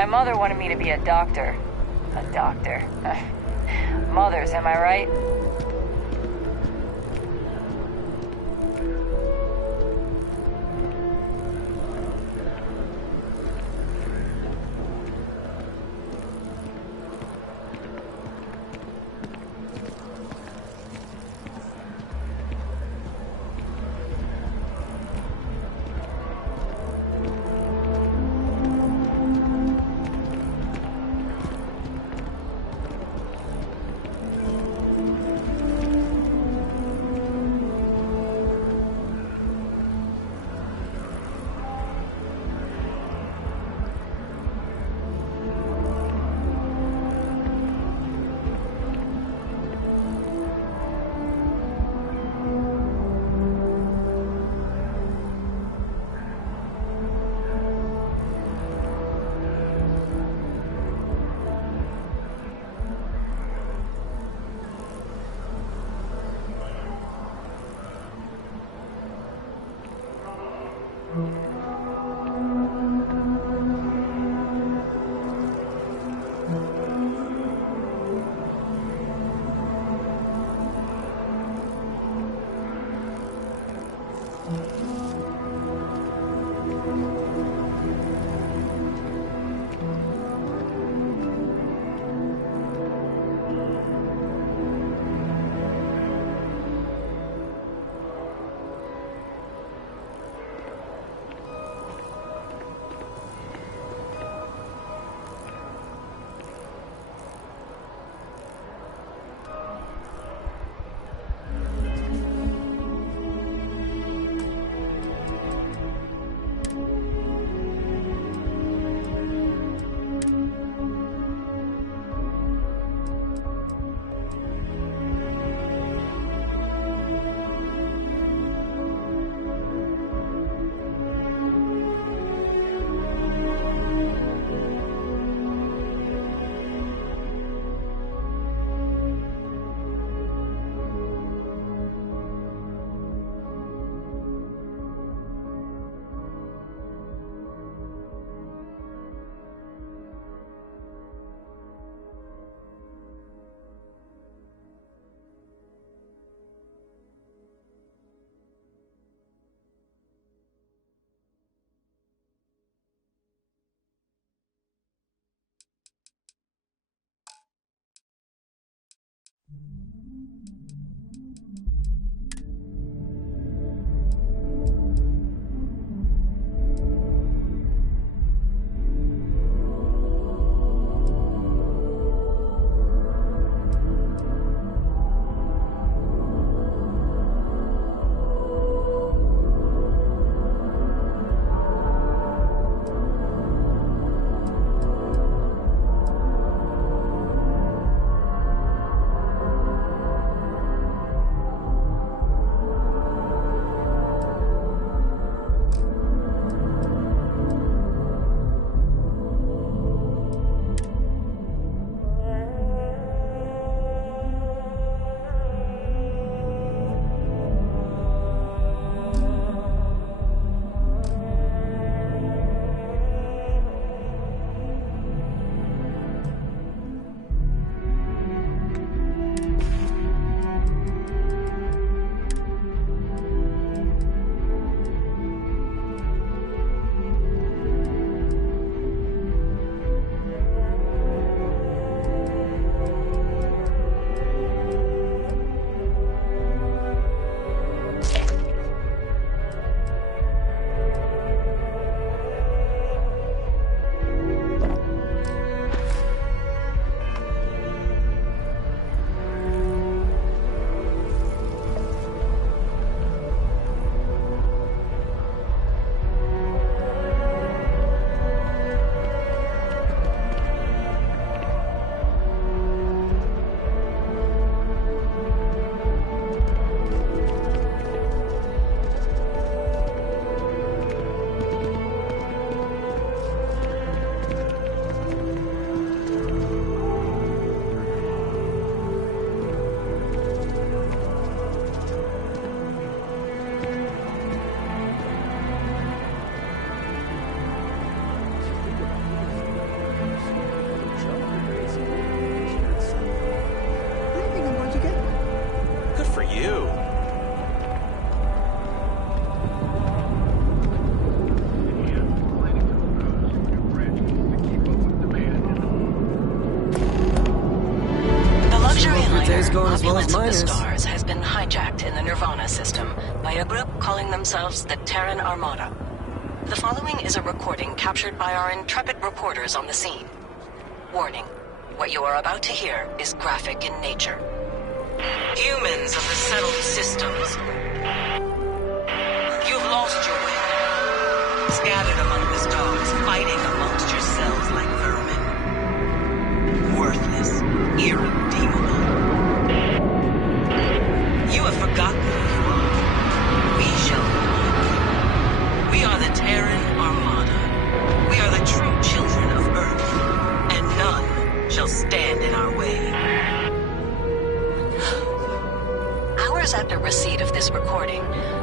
My mother wanted me to be a doctor. A doctor. Mothers, am I right? day's going as well as Opulence of mine the is. Stars has been hijacked in the Nirvana system by a group calling themselves the Terran Armada. The following is a recording captured by our intrepid reporters on the scene. Warning, what you are about to hear is graphic in nature. Humans of the settled systems, you've lost your way. Scattered among the stars, fighting amongst yourselves like vermin. Worthless, irredeemable. You have forgotten who you are. We shall remind you. We are the Terran Armada. We are the true children of Earth, and none shall stand in our way. Hours after receipt of this recording,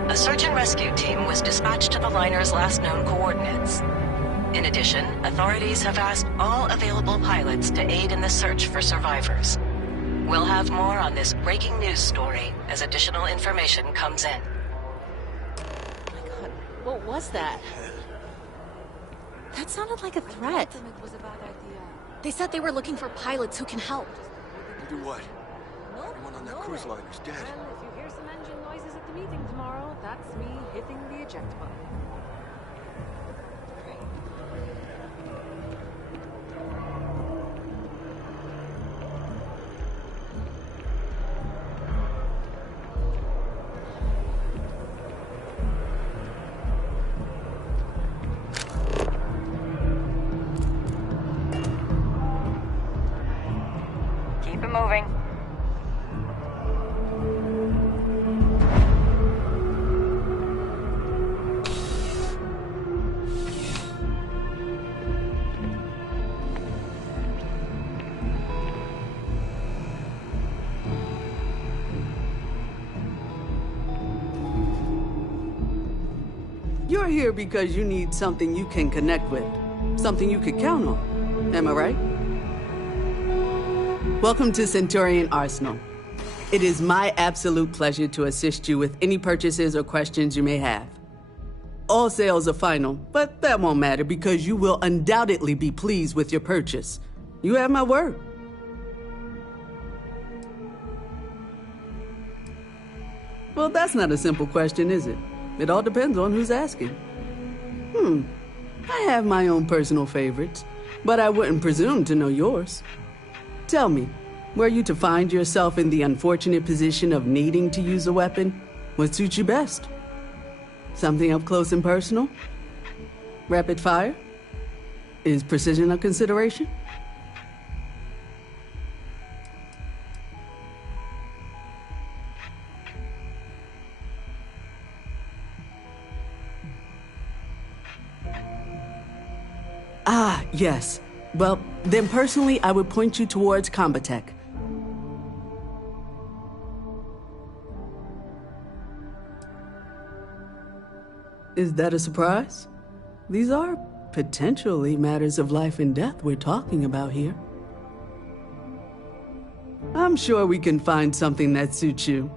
a search and rescue team was dispatched to the liner's last known coordinates. In addition, authorities have asked all available pilots to aid in the search for survivors. We'll have more on this breaking news story as additional information comes in. Oh my god, what was that? That sounded like a threat. They said they were looking for pilots who can help. Do what? Everyone on that cruise line is dead. Well, if you hear some engine noises at the meeting tomorrow, that's me hitting the eject button. Keep it moving. You're here because you need something you can connect with, something you could count on. Am I right? Welcome to Centurion Arsenal. It is my absolute pleasure to assist you with any purchases or questions you may have. All sales are final, but that won't matter because you will undoubtedly be pleased with your purchase. You have my word. Well, that's not a simple question, is it? It all depends on who's asking. I have my own personal favorites, but I wouldn't presume to know yours. Tell me, were you to find yourself in the unfortunate position of needing to use a weapon, what suits you best? Something up close and personal? Rapid fire? Is precision a consideration? Ah, yes. Well, then personally, I would point you towards Combatech. Is that a surprise? These are potentially matters of life and death we're talking about here. I'm sure we can find something that suits you.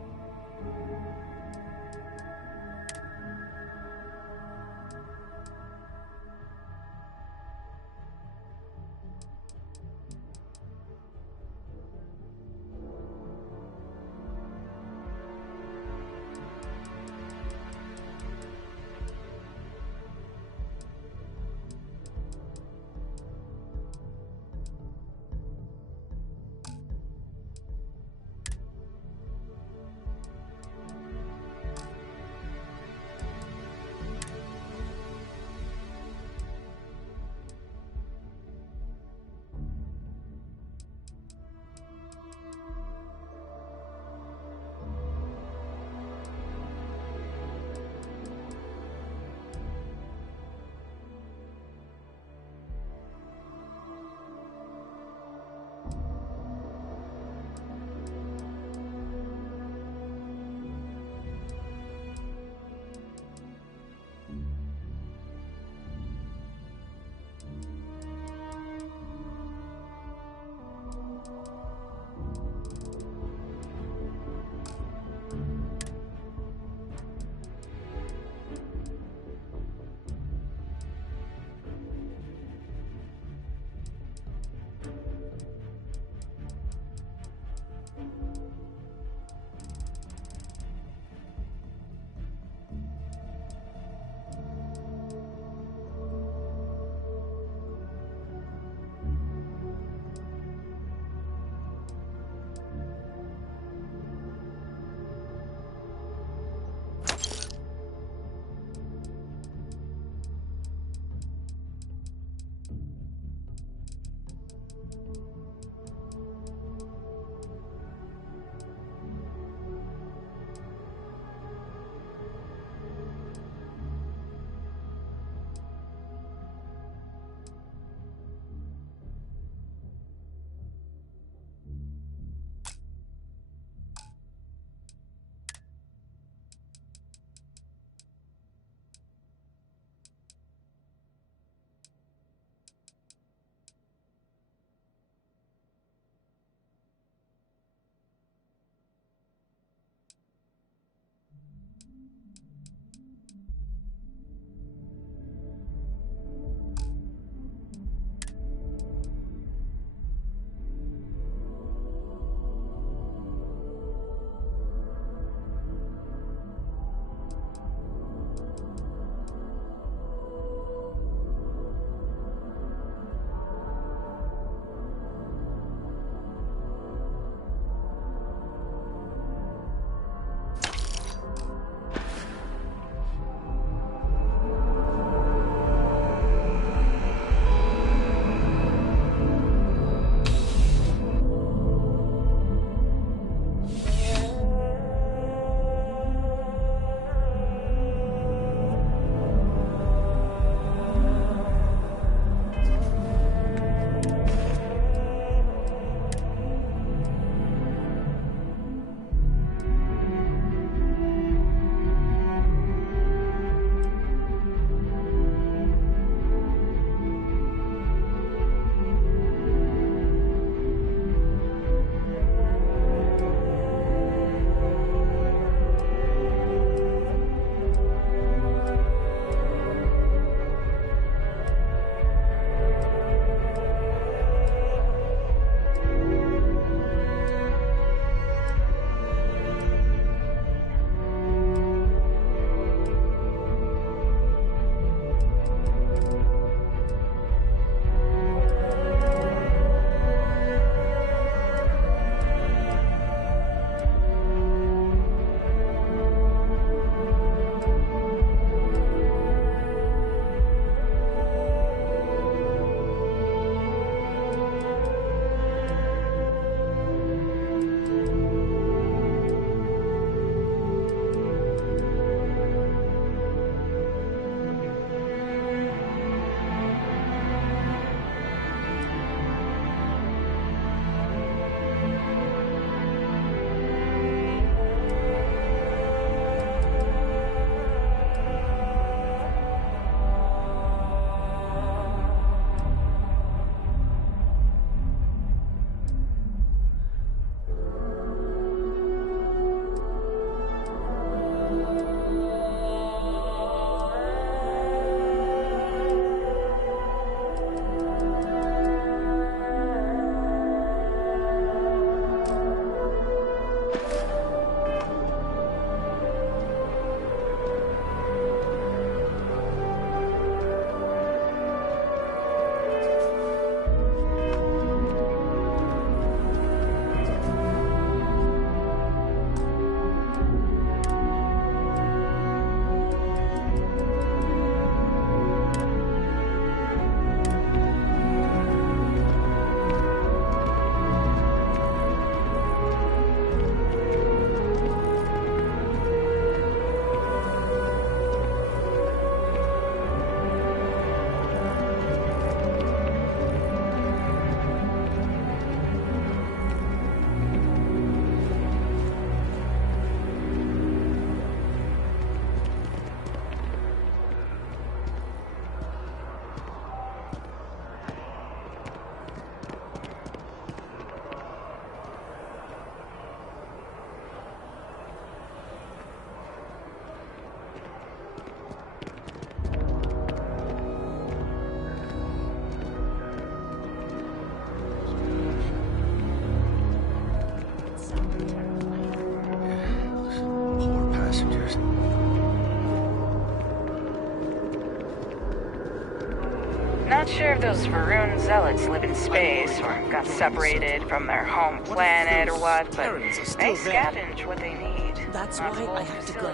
Not sure if those Varun zealots live in space or got separated from their home planet or what, but they scavenge what they need. That's why I have to go.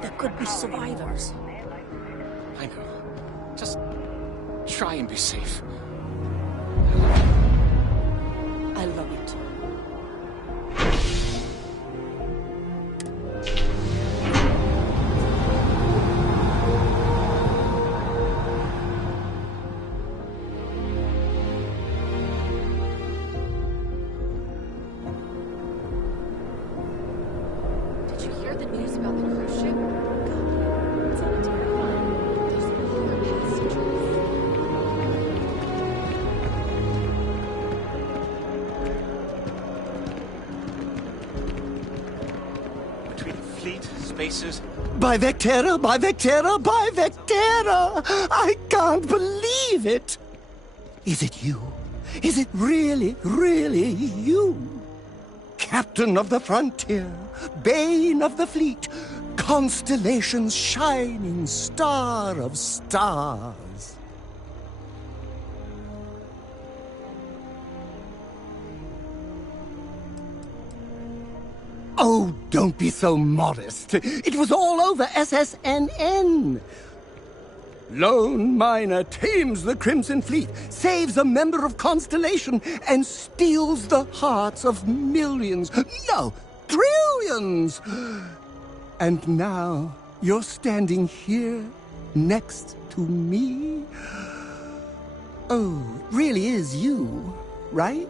There could be survivors. I know. Just try and be safe. I love it. Did you hear the news about the cruise ship? God, it's so terrifying. There's more passengers. Between fleet, spaces... By Vectera, by Vectera, by Vectera! I can't believe it! Is it you? Is it really, really you? Captain of the frontier, bane of the fleet, constellation's shining star of stars. Oh, don't be so modest. It was all over SSNN. Lone miner tames the Crimson Fleet, saves a member of Constellation, and steals the hearts of millions, no, trillions. And now you're standing here next to me. Oh, it really is you, right?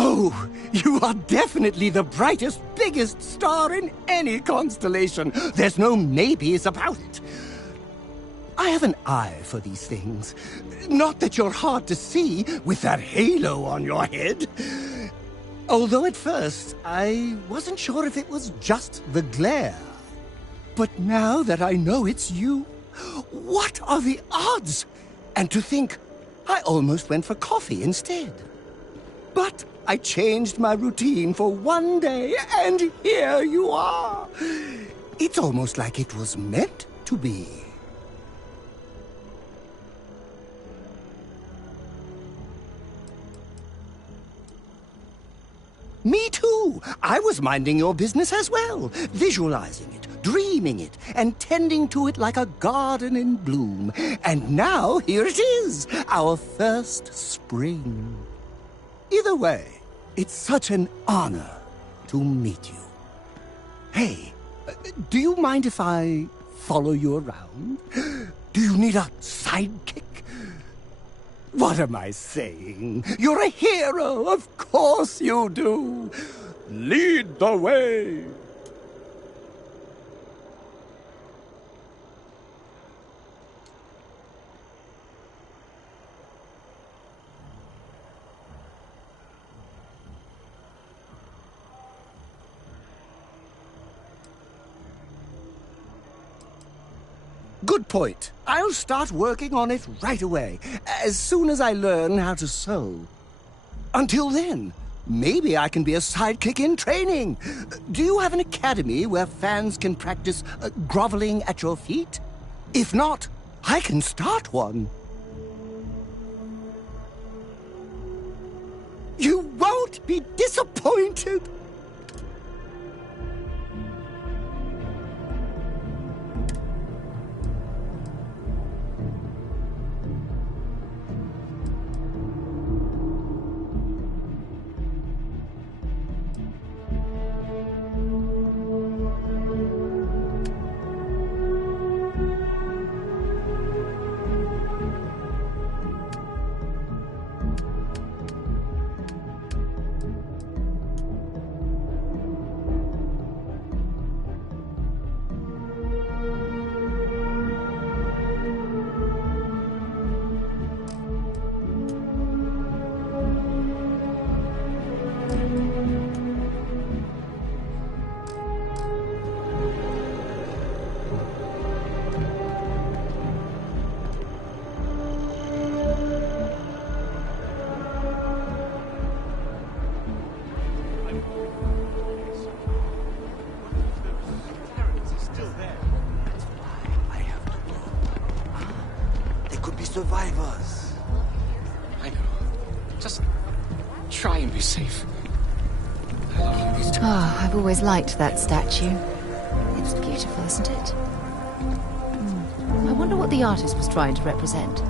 Oh, you are definitely the brightest, biggest star in any constellation. There's no maybes about it. I have an eye for these things. Not that you're hard to see with that halo on your head. Although at first, I wasn't sure if it was just the glare. But now that I know it's you, what are the odds? And to think, I almost went for coffee instead. But I changed my routine for one day, and here you are. It's almost like it was meant to be. Me too. I was minding your business as well, visualizing it, dreaming it, and tending to it like a garden in bloom. And now here it is, our first spring. Either way, it's such an honor to meet you. Hey, do you mind if I follow you around? Do you need a sidekick? What am I saying? You're a hero, of course you do. Lead the way. Good point. I'll start working on it right away, as soon as I learn how to sew. Until then, maybe I can be a sidekick in training. Do you have an academy where fans can practice groveling at your feet? If not, I can start one. You won't be disappointed. survivors. I know. Just try and be safe. I love you these times. Ah, I've always liked that statue. It's beautiful, isn't it? I wonder what the artist was trying to represent.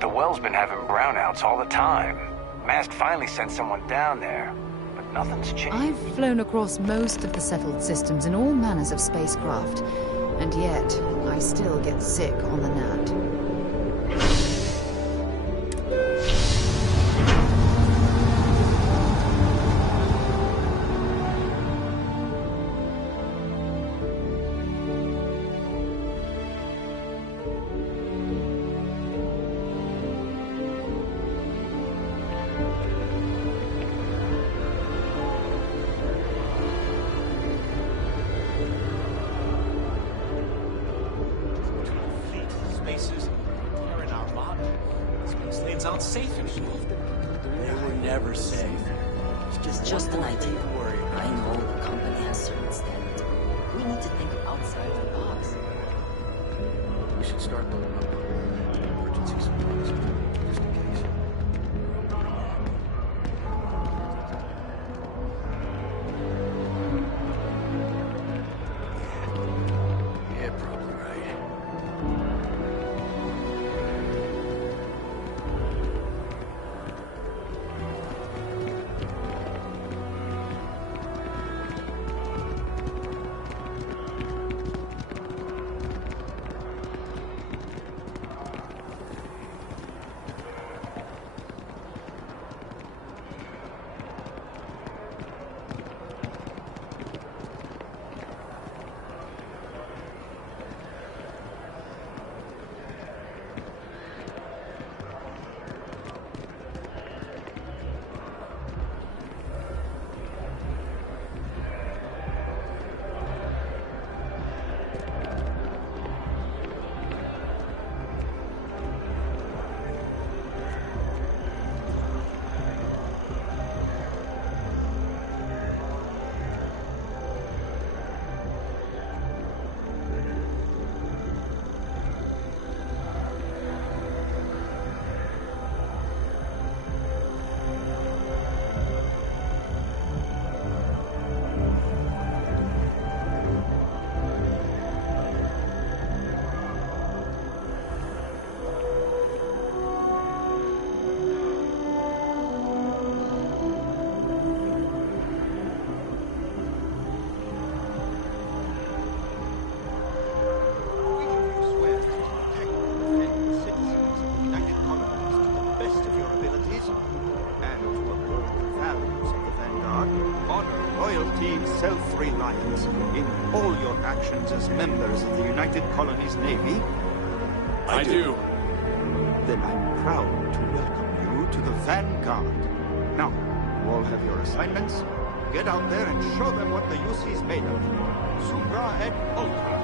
The well's been having brownouts all the time. Mast finally sent someone down there, but nothing's changed. I've flown across most of the settled systems in all manners of spacecraft, and yet I still get sick on the nat. Aren't safe anymore. They were never safe. It's just an idea. I know the company has certain standards. We need to think outside the box. We should start building up emergency supplies, just in case. Yeah, probably right. Self-reliance in all your actions as members of the United Colonies Navy? I do. Then I'm proud to welcome you to the Vanguard. Now, you all have your assignments. Get out there and show them what the UC's made of. Supra et Ultra.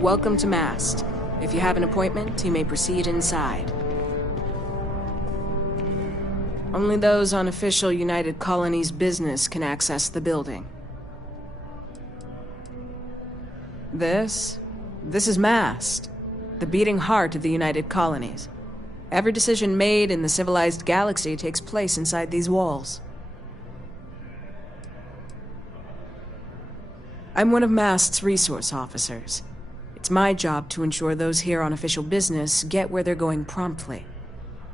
Welcome to Mast. If you have an appointment, you may proceed inside. Only those on official United Colonies business can access the building. This is Mast, the beating heart of the United Colonies. Every decision made in the civilized galaxy takes place inside these walls. I'm one of Mast's resource officers. It's my job to ensure those here on official business get where they're going promptly,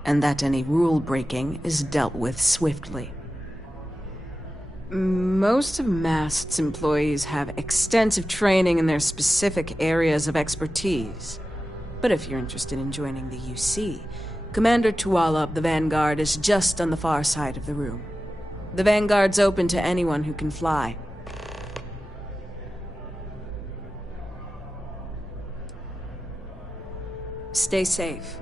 and that any rule breaking is dealt with swiftly. Most of Mast's employees have extensive training in their specific areas of expertise. But if you're interested in joining the UC, Commander Tuala of the Vanguard is just on the far side of the room. The Vanguard's open to anyone who can fly. Stay safe.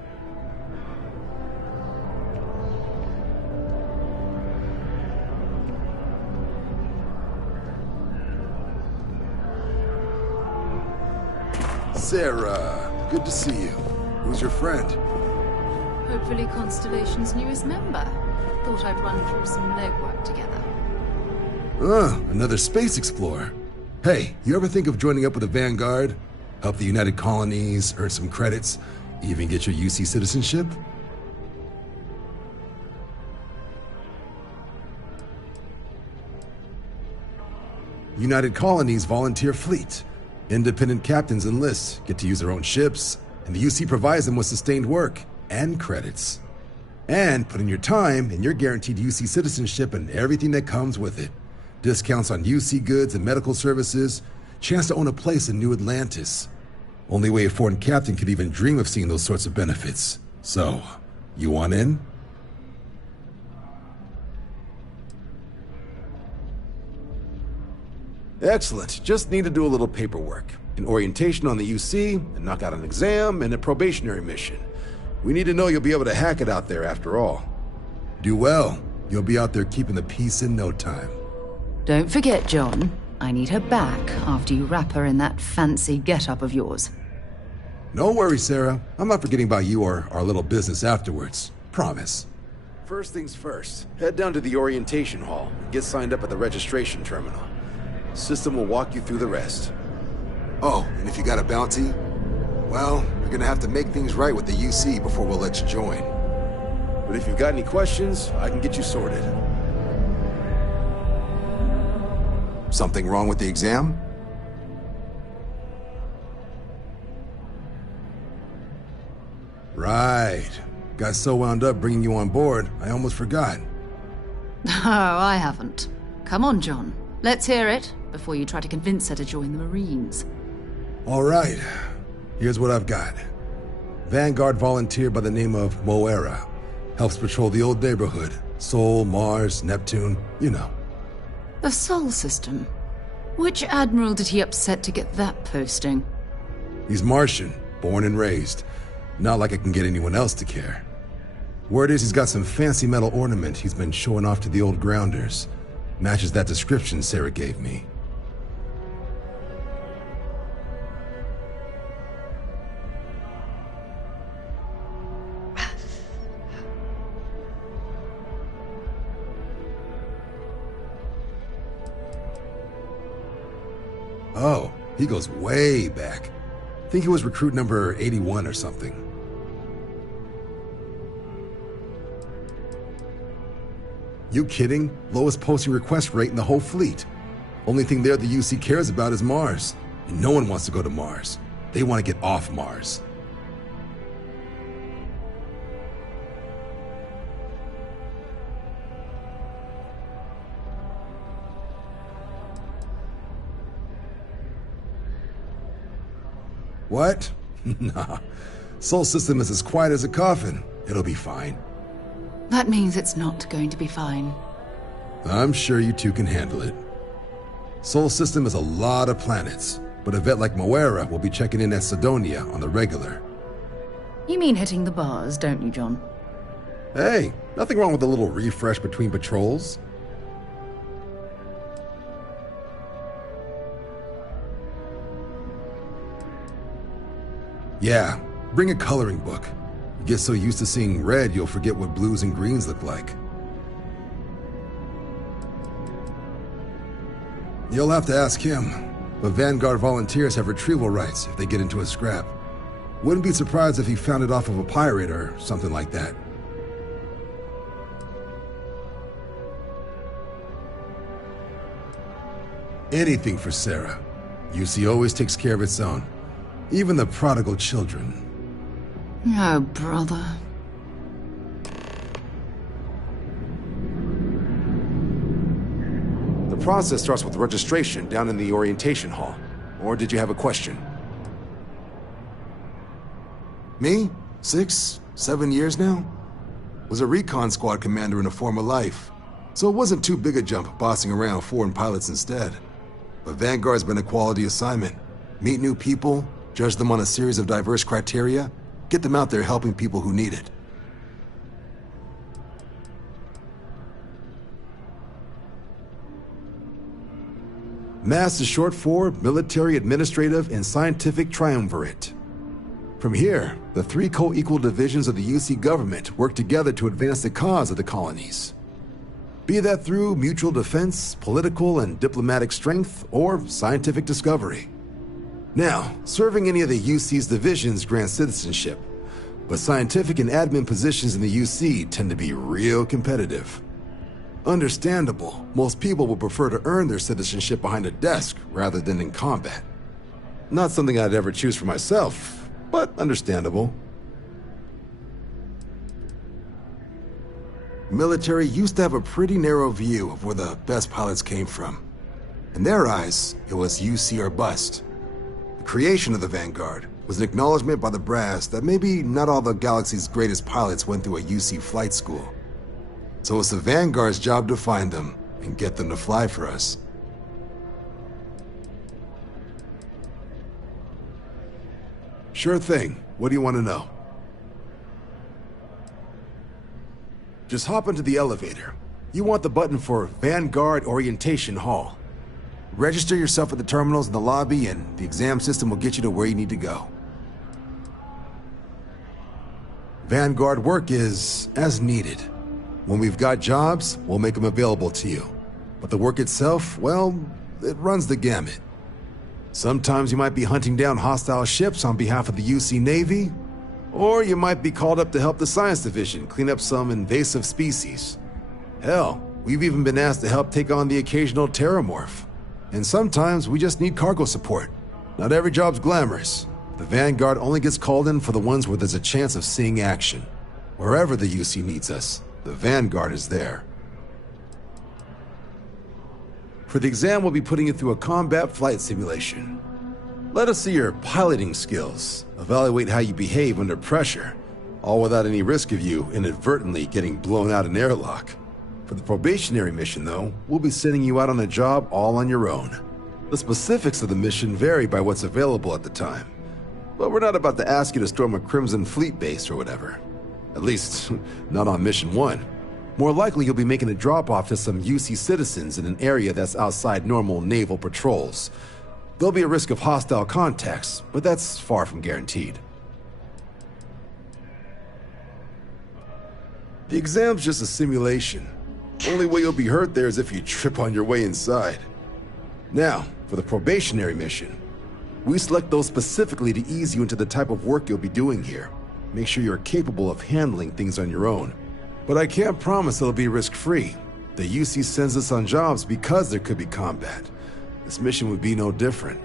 Sarah, good to see you. Who's your friend? Hopefully Constellation's newest member. Thought I'd run through some legwork together. Ah, another space explorer. Hey, you ever think of joining up with the Vanguard? Help the United Colonies, earn some credits, even get your UC citizenship? United Colonies volunteer fleet. Independent captains enlist, get to use their own ships, and the UC provides them with sustained work and credits. And put in your time, and you're guaranteed UC citizenship and everything that comes with it. Discounts on UC goods and medical services, chance to own a place in New Atlantis. Only way a foreign captain could even dream of seeing those sorts of benefits. So, you want in? Excellent. Just need to do a little paperwork. An orientation on the UC, and knock out an exam, and a probationary mission. We need to know you'll be able to hack it out there after all. Do well. You'll be out there keeping the peace in no time. Don't forget, John. I need her back after you wrap her in that fancy get-up of yours. No worries, Sarah. I'm not forgetting about you or our little business afterwards. Promise. First things first, head down to the orientation hall and get signed up at the registration terminal. System will walk you through the rest. Oh, and if you got a bounty, well, you're gonna have to make things right with the UC before we'll let you join. But if you've got any questions, I can get you sorted. Something wrong with the exam? Right. Got so wound up bringing you on board, I almost forgot. Oh, I haven't. Come on, John. Let's hear it before you try to convince her to join the Marines. All right. Here's what I've got. Vanguard volunteer by the name of Moira. Helps patrol the old neighborhood. Sol, Mars, Neptune, you know. The Sol system? Which admiral did he upset to get that posting? He's Martian, born and raised. Not like I can get anyone else to care. Word is he's got some fancy metal ornament he's been showing off to the old grounders. Matches that description Sarah gave me. Oh, he goes way back. Think he was recruit number 81 or something. You kidding? Lowest posting request rate in the whole fleet. Only thing there the UC cares about is Mars. And no one wants to go to Mars. They want to get off Mars. What? Nah. Sol system is as quiet as a coffin. It'll be fine. That means it's not going to be fine. I'm sure you two can handle it. Sol system is a lot of planets, but a vet like Moira will be checking in at Sidonia on the regular. You mean hitting the bars, don't you, John? Hey, nothing wrong with a little refresh between patrols. Yeah, bring a coloring book. You get so used to seeing red, you'll forget what blues and greens look like. You'll have to ask him, but Vanguard volunteers have retrieval rights if they get into a scrap. Wouldn't be surprised if he found it off of a pirate or something like that. Anything for Sarah. UC always takes care of its own. Even the prodigal children. Oh, brother. The process starts with registration down in the orientation hall. Or did you have a question? Me? 6, 7 years now? Was a recon squad commander in a former life. So it wasn't too big a jump bossing around foreign pilots instead. But Vanguard's been a quality assignment. Meet new people, judge them on a series of diverse criteria, get them out there helping people who need it. MASS is short for Military, Administrative, and Scientific Triumvirate. From here, the 3 co-equal divisions of the UC government work together to advance the cause of the colonies. Be that through mutual defense, political and diplomatic strength, or scientific discovery. Now, serving any of the UC's divisions grants citizenship, but scientific and admin positions in the UC tend to be real competitive. Understandable, most people would prefer to earn their citizenship behind a desk rather than in combat. Not something I'd ever choose for myself, but understandable. Military used to have a pretty narrow view of where the best pilots came from. In their eyes, it was UC or bust. The creation of the Vanguard was an acknowledgement by the brass that maybe not all the galaxy's greatest pilots went through a UC flight school. So it's the Vanguard's job to find them and get them to fly for us. Sure thing. What do you want to know? Just hop into the elevator. You want the button for Vanguard Orientation Hall. Register yourself at the terminals in the lobby and the exam system will get you to where you need to go. Vanguard work is as needed. When we've got jobs, we'll make them available to you. But the work itself, well, it runs the gamut. Sometimes you might be hunting down hostile ships on behalf of the UC Navy, or you might be called up to help the Science Division clean up some invasive species. Hell, we've even been asked to help take on the occasional terramorph. And sometimes we just need cargo support. Not every job's glamorous. The Vanguard only gets called in for the ones where there's a chance of seeing action. Wherever the UC needs us, the Vanguard is there. For the exam, we'll be putting you through a combat flight simulation. Let us see your piloting skills, evaluate how you behave under pressure, all without any risk of you inadvertently getting blown out an airlock. For the probationary mission, though, we'll be sending you out on a job all on your own. The specifics of the mission vary by what's available at the time, but we're not about to ask you to storm a Crimson Fleet base or whatever. At least, not on Mission 1. More likely, you'll be making a drop-off to some UC citizens in an area that's outside normal naval patrols. There'll be a risk of hostile contacts, but that's far from guaranteed. The exam's just a simulation. Only way you'll be hurt there is if you trip on your way inside. Now, for the probationary mission. We select those specifically to ease you into the type of work you'll be doing here. Make sure you're capable of handling things on your own. But I can't promise it'll be risk-free. The UC sends us on jobs because there could be combat. This mission would be no different.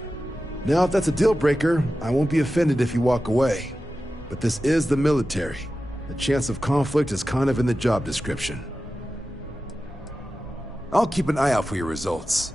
Now, if that's a deal breaker, I won't be offended if you walk away. But this is the military. The chance of conflict is kind of in the job description. I'll keep an eye out for your results.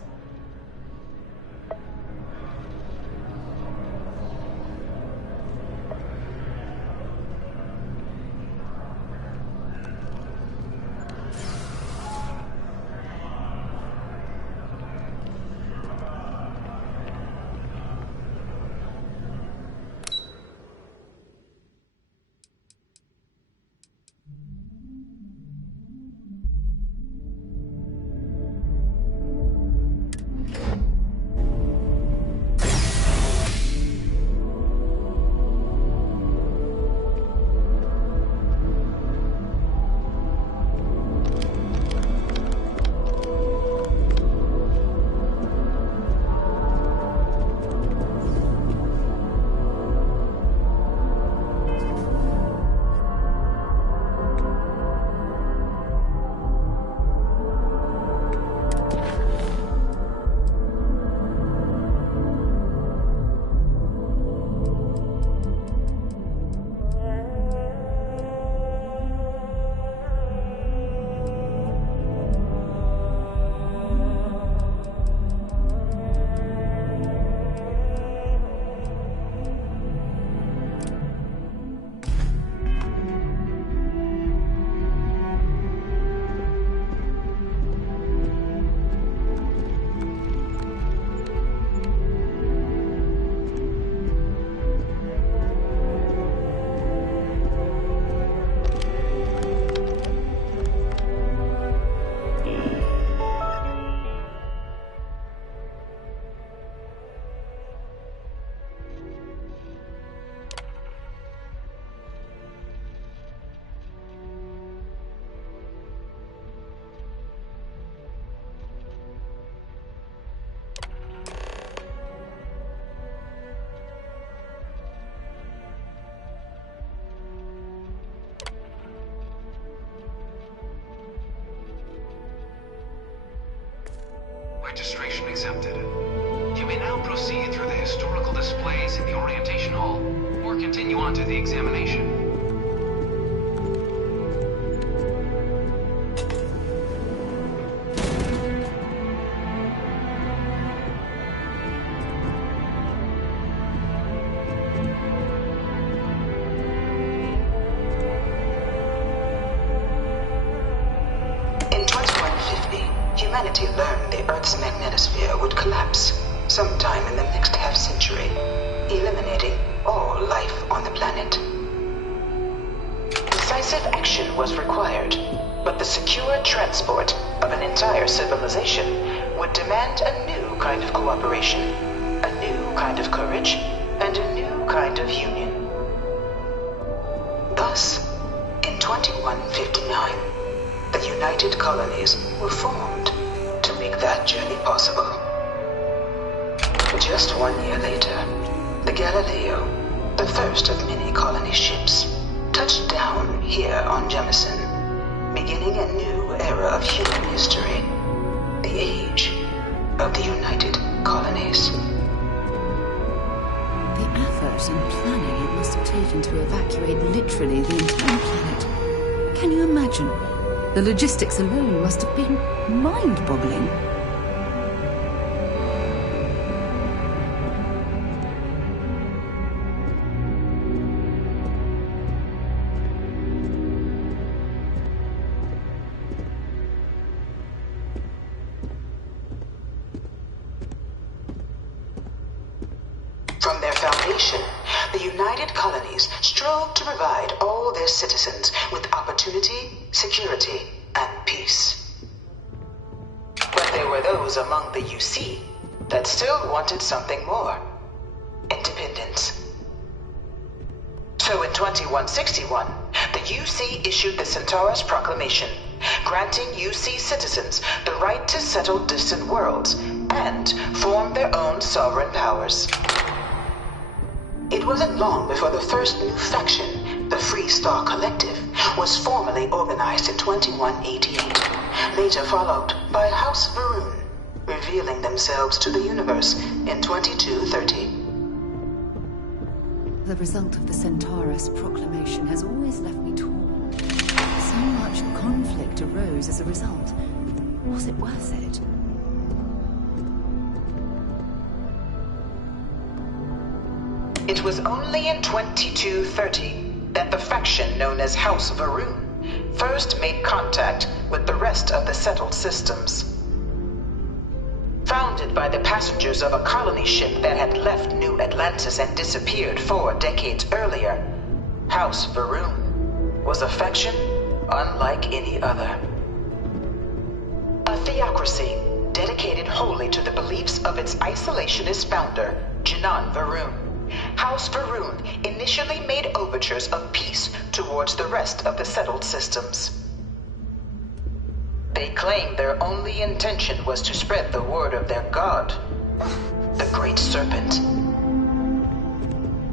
registration accepted. You may now proceed through the historical displays in the orientation hall, or continue on to the examination. Humanity learned the Earth's magnetosphere would collapse sometime in the next half-century, eliminating all life on the planet. Decisive action was required, but the secure transport of an entire civilization would demand a new kind of cooperation, a new kind of courage, and a new kind of union. Thus, in 2159, the United Colonies were formed to make that journey possible. Just 1 year later, the Galileo, the first of many colony ships, touched down here on Jemison, beginning a new era of human history, the age of the United Colonies. The effort and planning it must have taken to evacuate literally the entire planet. Can you imagine? The logistics alone must have been mind-boggling. From their foundation, the United Colonies strove to provide all their citizens with opportunity, security, and peace. But there were those among the UC that still wanted something more: independence. So in 2161, the UC issued the Centaurus Proclamation, granting UC citizens the right to settle distant worlds and form their own sovereign powers. It wasn't long before the first new faction, the Free Star Collective, was formally organized in 2188, later followed by House Varun, revealing themselves to the universe in 2230. The result of the Centaurus Proclamation has always left me torn. So much conflict arose as a result. Was it worth it? It was only in 2230 that the faction known as House Varun first made contact with the rest of the settled systems. Founded by the passengers of a colony ship that had left New Atlantis and disappeared 4 decades earlier, House Varun was a faction unlike any other. A theocracy dedicated wholly to the beliefs of its isolationist founder, Janan Varun. House Varun initially made overtures of peace towards the rest of the settled systems. They claimed their only intention was to spread the word of their god, the Great Serpent.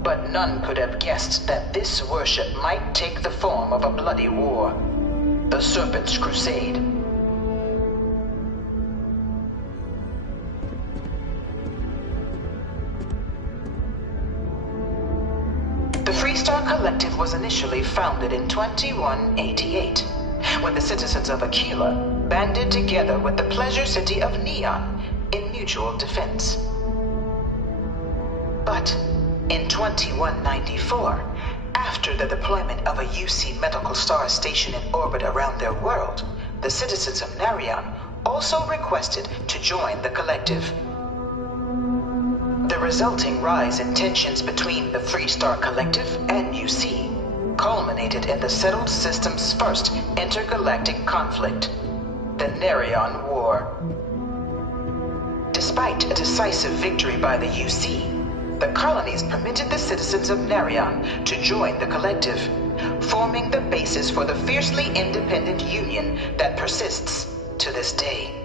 But none could have guessed that this worship might take the form of a bloody war, the Serpent's Crusade. The Freestar Collective was initially founded in 2188, when the citizens of Aquila banded together with the pleasure city of Neon in mutual defense. But in 2194, after the deployment of a UC medical star station in orbit around their world, the citizens of Narion also requested to join the collective. The resulting rise in tensions between the Freestar Collective and UC culminated in the settled system's first intergalactic conflict, the Narion War. Despite a decisive victory by the UC, the colonies permitted the citizens of Narion to join the collective, forming the basis for the fiercely independent union that persists to this day.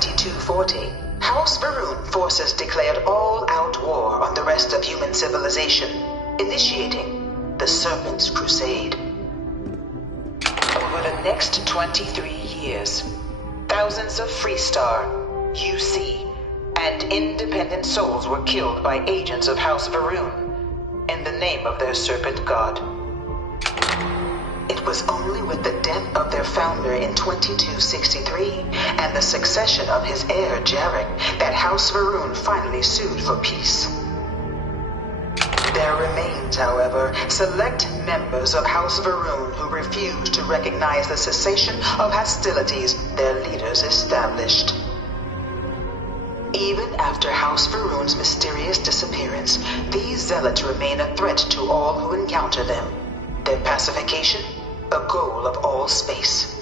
2240, House Varun forces declared all-out war on the rest of human civilization, initiating the Serpent's Crusade. Over the next 23 years, thousands of Freestar, UC, and independent souls were killed by agents of House Varun in the name of their serpent god. It was only with the death of their founder in 2263 and the succession of his heir Jarek that House Varun finally sued for peace. There remains, however, select members of House Varun who refuse to recognize the cessation of hostilities their leaders established. Even after House Varun's mysterious disappearance, these zealots remain a threat to all who encounter them. Their pacification, a goal of all space.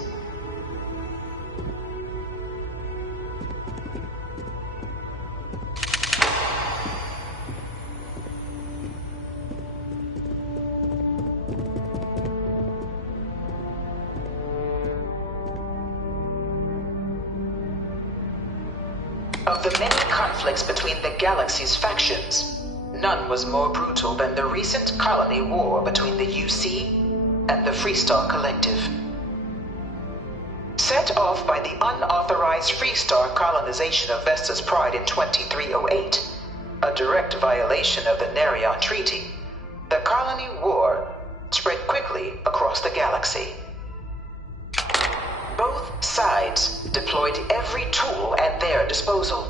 Of the many conflicts between the galaxy's factions, none was more brutal than the recent colony war between the UC and the Freestar Collective. Set off by the unauthorized Freestar colonization of Vesta's Pride in 2308, a direct violation of the Nerion Treaty, the colony war spread quickly across the galaxy. Both sides deployed every tool at their disposal.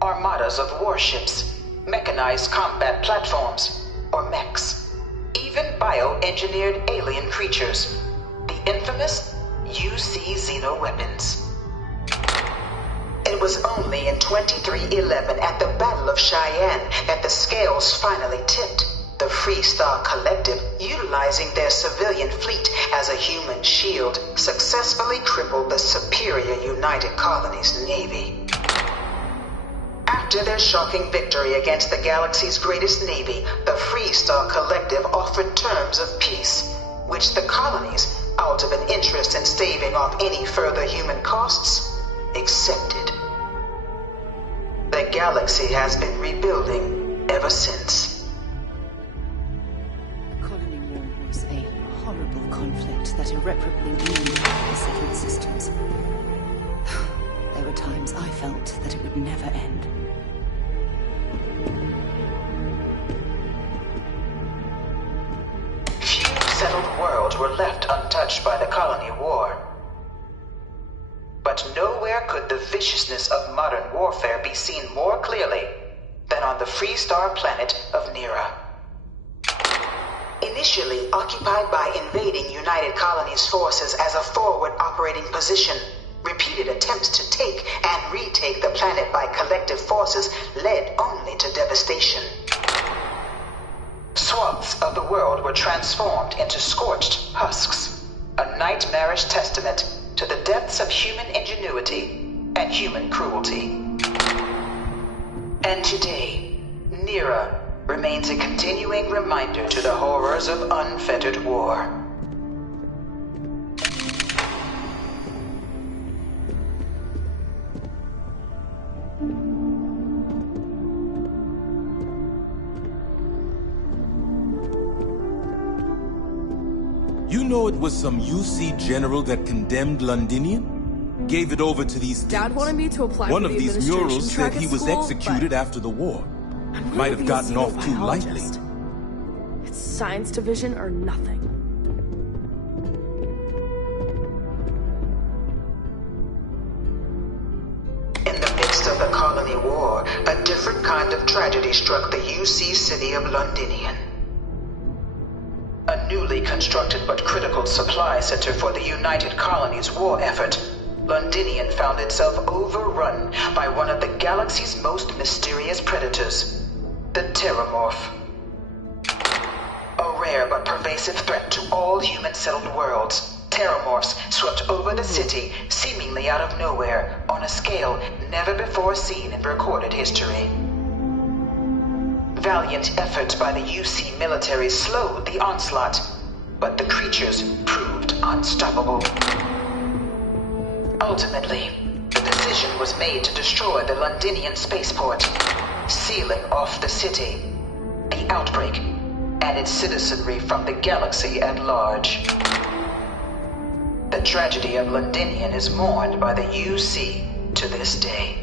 Armadas of warships, mechanized combat platforms, or mechs, even bioengineered alien creatures, the infamous UC xeno-weapons. It was only in 2311 at the Battle of Cheyenne that the scales finally tipped. The Freestar Collective, utilizing their civilian fleet as a human shield, successfully crippled the superior United Colonies Navy. After their shocking victory against the galaxy's greatest navy, the Freestar Collective offered terms of peace, which the colonies, out of an interest in staving off any further human costs, accepted. The galaxy has been rebuilding ever since. A horrible conflict that irreparably ruined the settled systems. There were times I felt that it would never end. Few settled worlds were left untouched by the colony war. But nowhere could the viciousness of modern warfare be seen more clearly than on the Freestar planet of Nera. Initially occupied by invading United Colonies forces as a forward operating position, repeated attempts to take and retake the planet by collective forces led only to devastation. Swaths of the world were transformed into scorched husks, a nightmarish testament to the depths of human ingenuity and human cruelty. And today, Nera remains a continuing reminder to the horrors of unfettered war. You know it was some UC general that condemned Londinian? Gave it over to these Dad kids. wanted me to apply One for of the these administration murals track said he at was school, executed but after the war. I'm Might have really gotten a off too lightly. xenobiologist. It's science division or nothing. In the midst of the colony war, a different kind of tragedy struck the UC city of Londinian. A newly constructed but critical supply center for the United Colonies' war effort, Londinian found itself overrun by one of the galaxy's most mysterious predators, the Terramorph. A rare but pervasive threat to all human-settled worlds, Terramorphs swept over the city, seemingly out of nowhere, on a scale never before seen in recorded history. Valiant efforts by the UC military slowed the onslaught, but the creatures proved unstoppable. Ultimately, the decision was made to destroy the Londinian spaceport, sealing off the city, the outbreak, and its citizenry from the galaxy at large. The tragedy of Londinian is mourned by the UC to this day.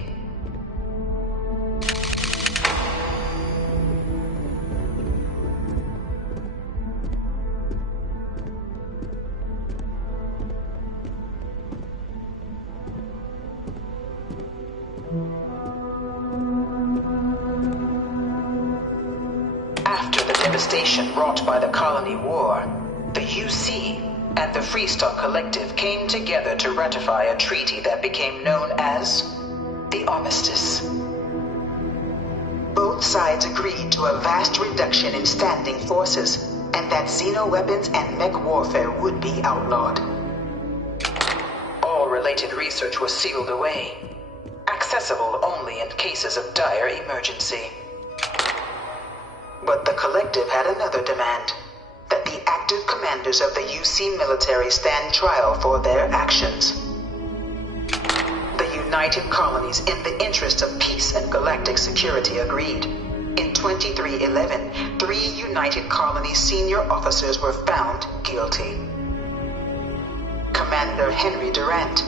After the devastation wrought by the Colony War, the UC and the Freestar Collective came together to ratify a treaty that became known as the Armistice. Both sides agreed to a vast reduction in standing forces, and that xeno-weapons and mech warfare would be outlawed. All related research was sealed away, accessible only in cases of dire emergency. But the Collective had another demand, that the active commanders of the UC military stand trial for their actions. The United Colonies, in the interest of peace and galactic security, agreed. In 2311, 3 United Colonies senior officers were found guilty. Commander Henry Durant,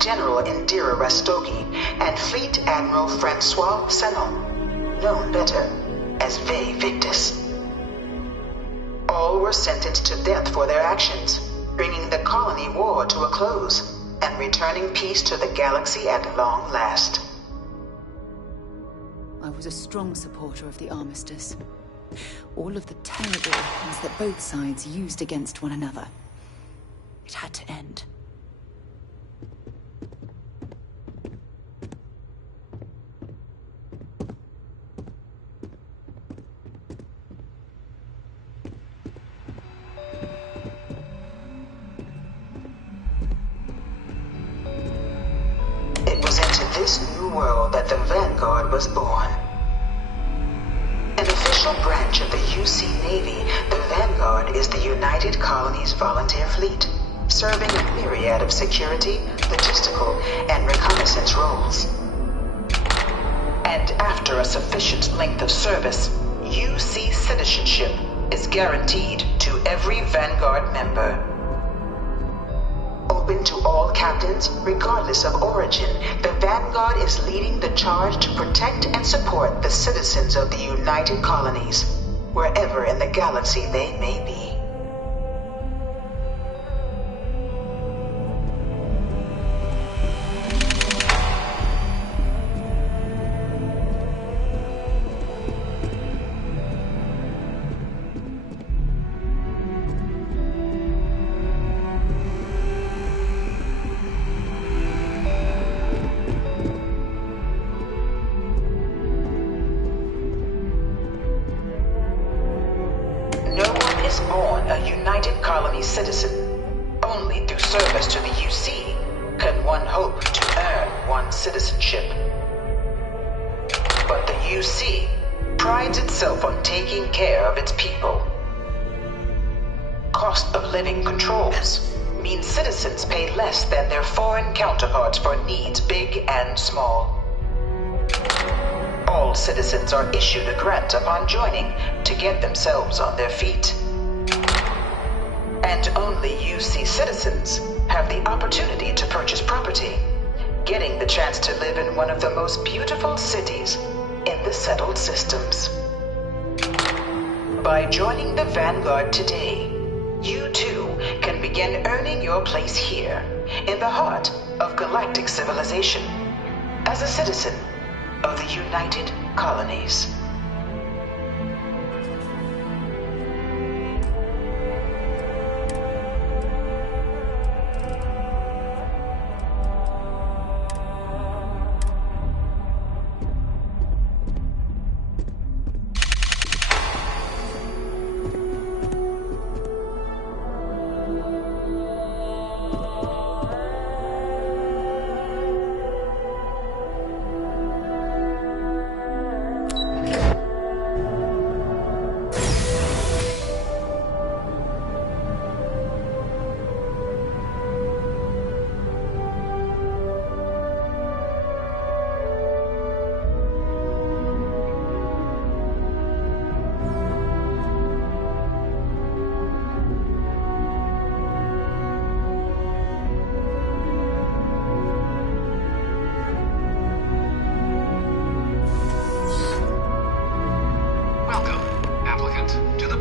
General Indira Rastogi, and Fleet Admiral Francois Sanon, known better as Ve Victus. All were sentenced to death for their actions, bringing the colony war to a close and returning peace to the galaxy at long last. I was a strong supporter of the Armistice. All of the terrible weapons that both sides used against one another. It had to end. This new world that the Vanguard was born. An official branch of the UC Navy, the Vanguard is the United Colonies Volunteer Fleet, serving a myriad of security, logistical, and reconnaissance roles. And after a sufficient length of service, UC citizenship is guaranteed to every Vanguard member. Open to all captains, regardless of origin, the Vanguard is leading the charge to protect and support the citizens of the United Colonies, wherever in the galaxy they may be. Citizen. Only through service to the UC can one hope to earn one's citizenship. But the UC prides itself on taking care of its people. Cost of living controls mean citizens pay less than their foreign counterparts for needs big and small. All citizens are issued a grant upon joining to get themselves on their feet. And only UC citizens have the opportunity to purchase property, getting the chance to live in one of the most beautiful cities in the settled systems. By joining the Vanguard today, you too can begin earning your place here, in the heart of galactic civilization, as a citizen of the United Colonies.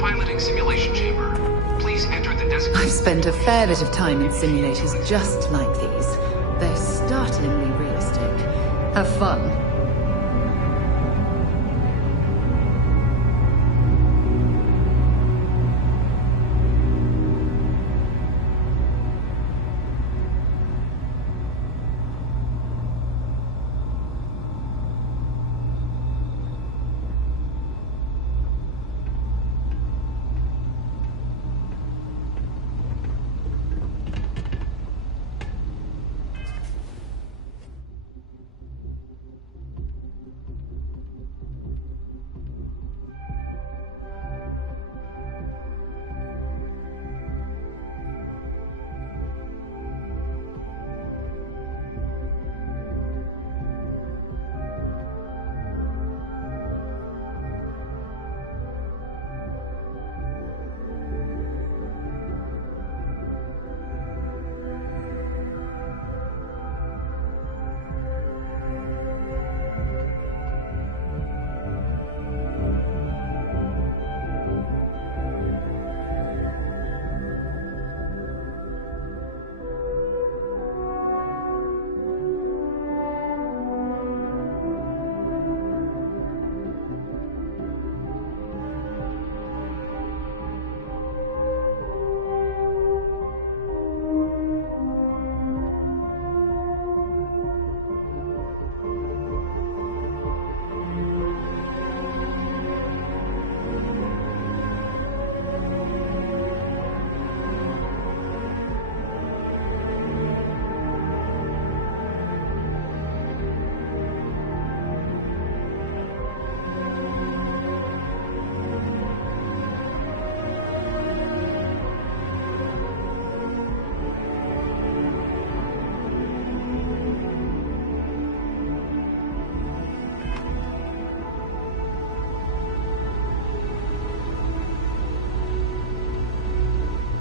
piloting simulation chamber. Please enter the desk. I've spent a fair bit of time in simulators just like these. They're startlingly realistic. Have fun.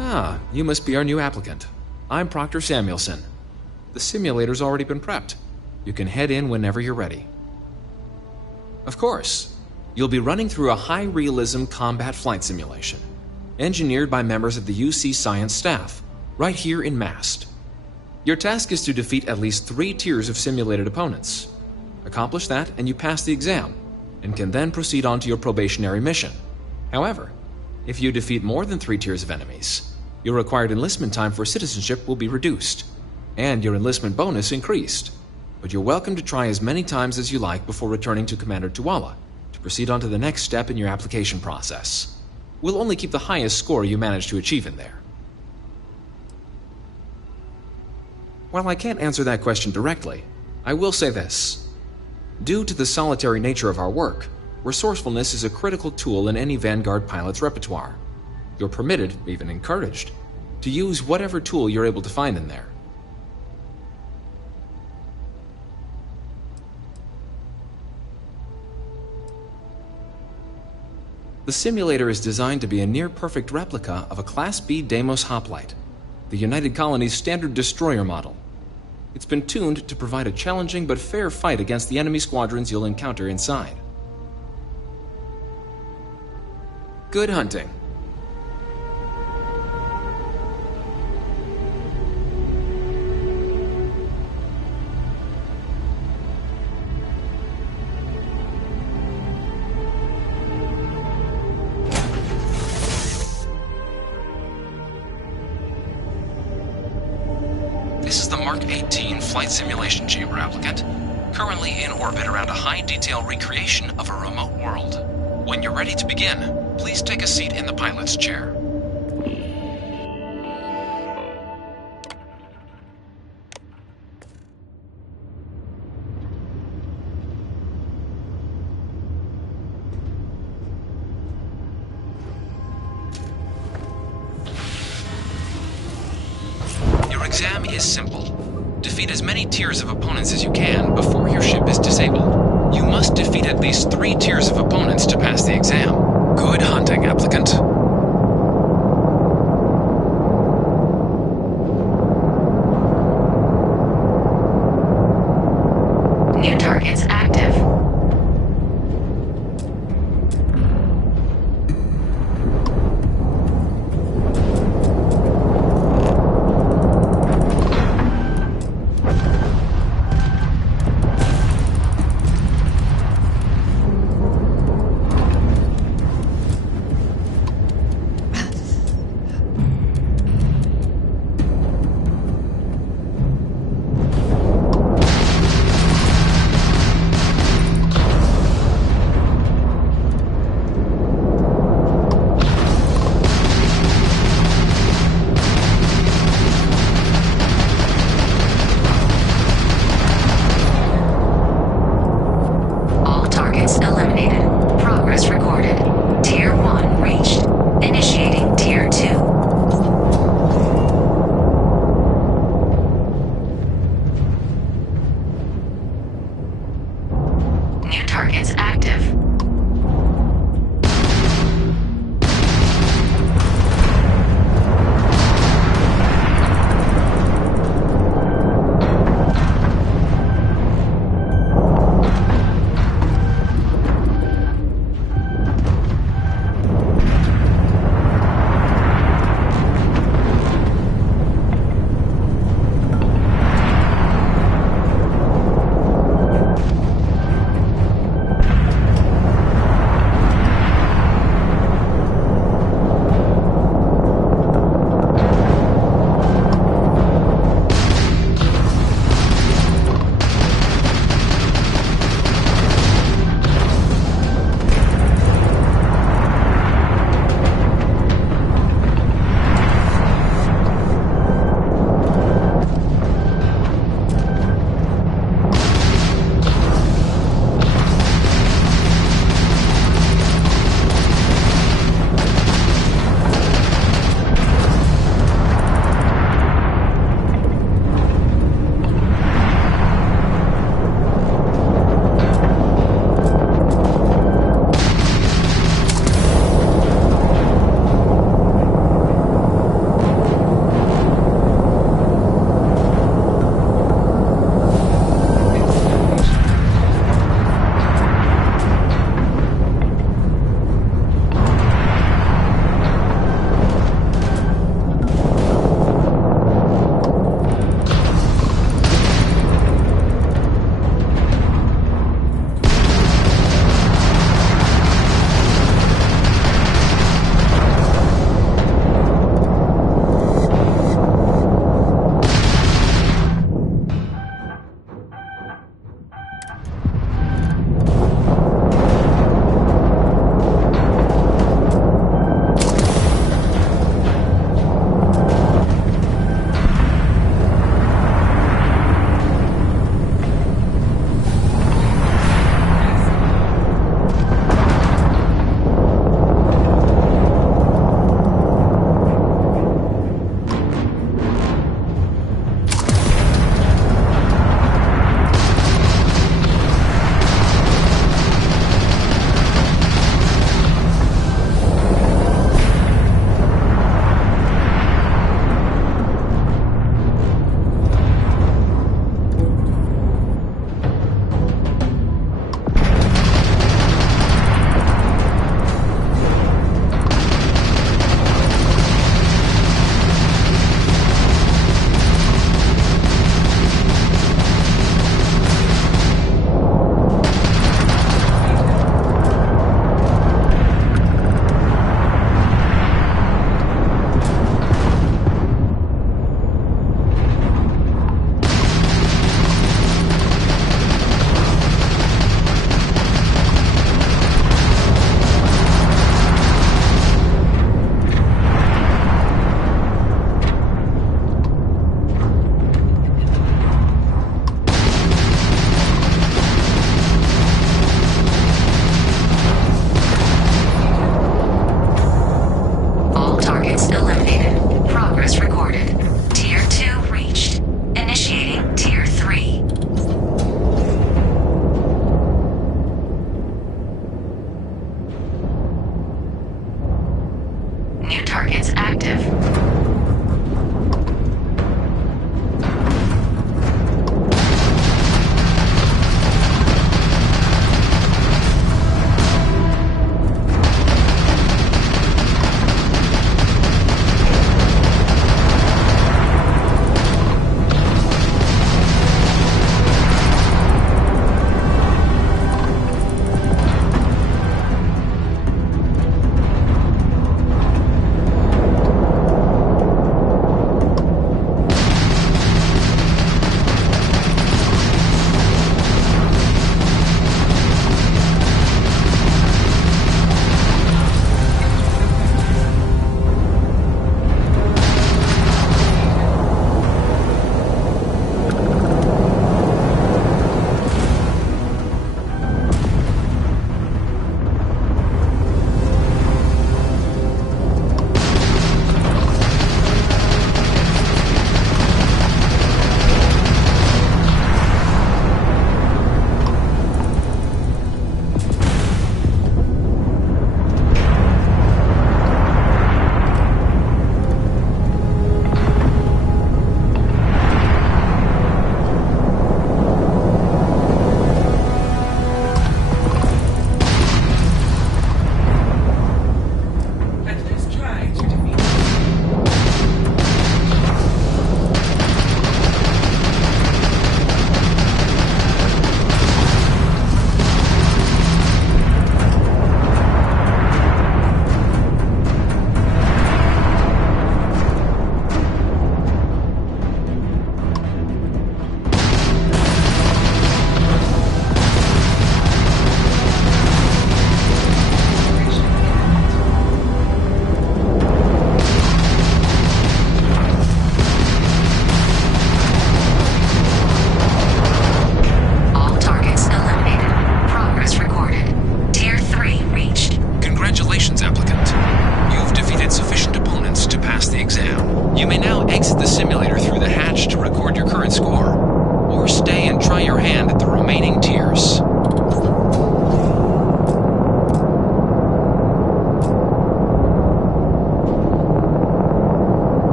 Ah, you must be our new applicant. I'm Proctor Samuelson. The simulator's already been prepped. You can head in whenever you're ready. Of course, you'll be running through a high-realism combat flight simulation, engineered by members of the UC science staff, right here in Mast. Your task is to defeat at least 3 tiers of simulated opponents. Accomplish that and you pass the exam, and can then proceed on to your probationary mission. However, if you defeat more than 3 tiers of enemies, your required enlistment time for citizenship will be reduced, and your enlistment bonus increased. But you're welcome to try as many times as you like before returning to Commander Tuwala to proceed on to the next step in your application process. We'll only keep the highest score you manage to achieve in there. While I can't answer that question directly, I will say this. Due to the solitary nature of our work, resourcefulness is a critical tool in any Vanguard pilot's repertoire. You're permitted, even encouraged, to use whatever tool you're able to find in there. The simulator is designed to be a near-perfect replica of a Class B Deimos hoplite, the United Colony's standard destroyer model. It's been tuned to provide a challenging but fair fight against the enemy squadrons you'll encounter inside. Good hunting. This is the Mark 18 Flight Simulation Chamber applicant, currently in orbit around a high-detail recreation of a remote world. When you're ready to begin, please take a seat in the pilot's chair. Your exam is simple. Defeat as many tiers of opponents as you can before your ship is disabled. You must defeat at least 3 tiers of opponents to pass the exam. Good hunting, applicant. New targets active. active.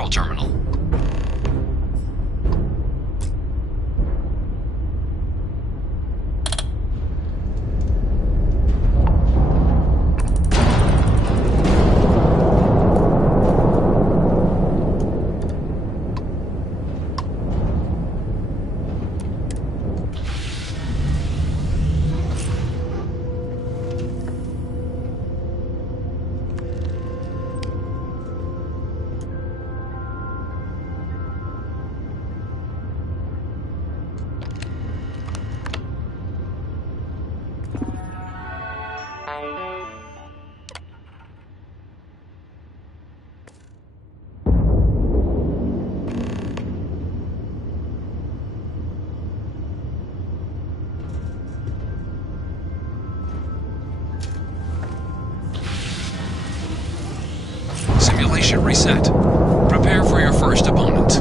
control terminal. Simulation reset. Prepare for your first opponent.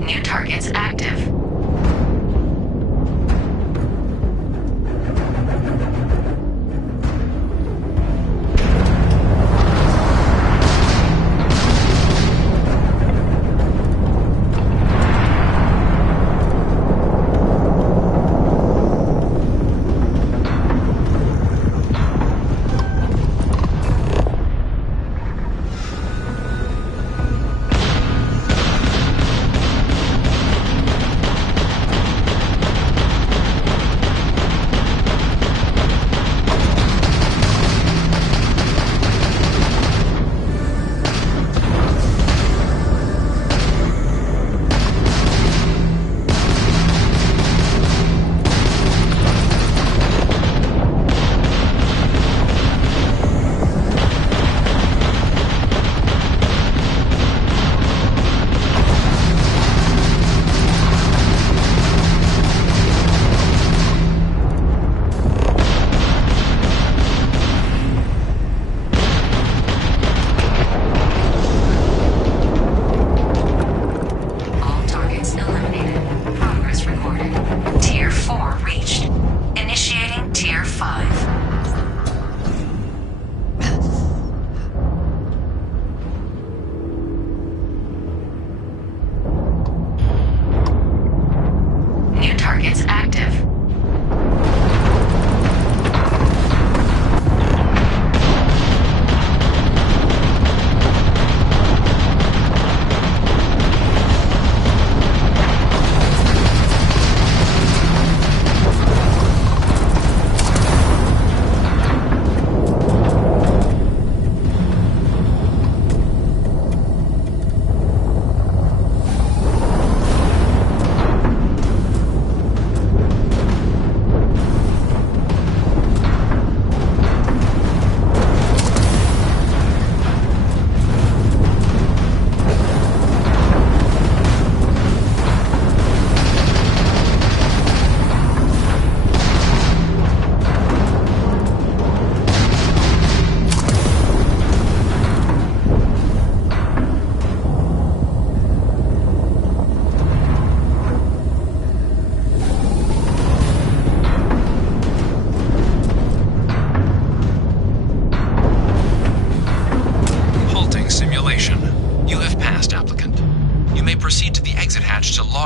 New targets active.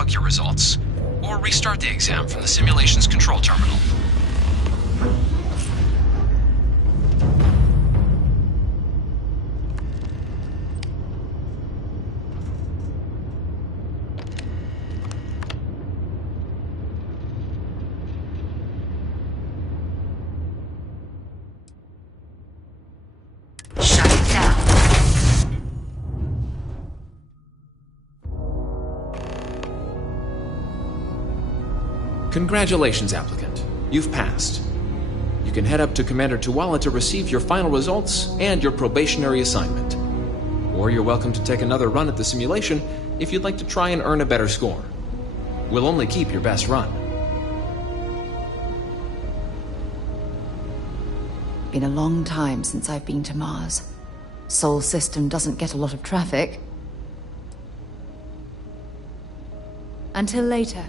Your results, or restart the exam from the simulation's control terminal. Congratulations, applicant. You've passed. You can head up to Commander Tuwala to receive your final results and your probationary assignment. Or you're welcome to take another run at the simulation if you'd like to try and earn a better score. We'll only keep your best run. Been a long time since I've been to Mars. Sol system doesn't get a lot of traffic. Until later.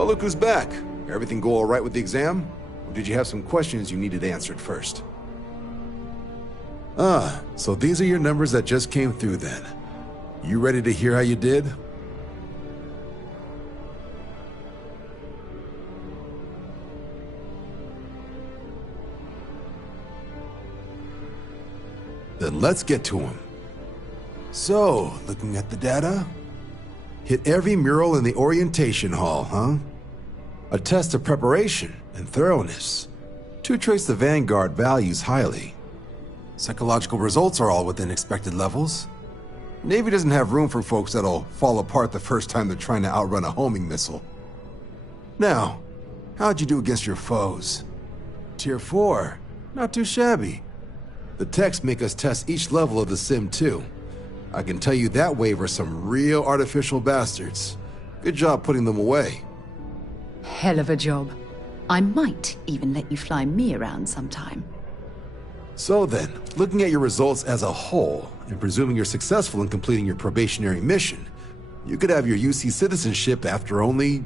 Well, look who's back. Everything go all right with the exam? Or did you have some questions you needed answered first? Ah, so these are your numbers that just came through then. You ready to hear how you did? Then let's get to them. So, looking at the data, hit every mural in the orientation hall, huh? A test of preparation and thoroughness. Two traits the Vanguard values highly. Psychological results are all within expected levels. Navy doesn't have room for folks that'll fall apart the first time they're trying to outrun a homing missile. Now, how'd you do against your foes? Tier 4, not too shabby. The techs make us test each level of the sim too. I can tell you that wave are some real artificial bastards. Good job putting them away. Hell of a job. I might even let you fly me around sometime. So then, looking at your results as a whole, and presuming you're successful in completing your probationary mission, you could have your UC citizenship after only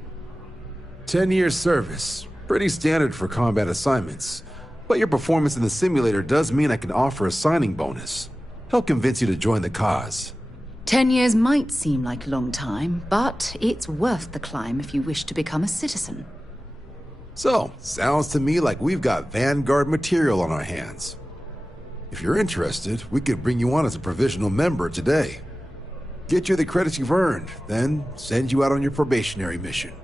10 years service. Pretty standard for combat assignments. But your performance in the simulator does mean I can offer a signing bonus. Help convince you to join the cause. 10 years might seem like a long time, but it's worth the climb if you wish to become a citizen. So, sounds to me like we've got Vanguard material on our hands. If you're interested, we could bring you on as a provisional member today. Get you the credits you've earned, then send you out on your probationary mission.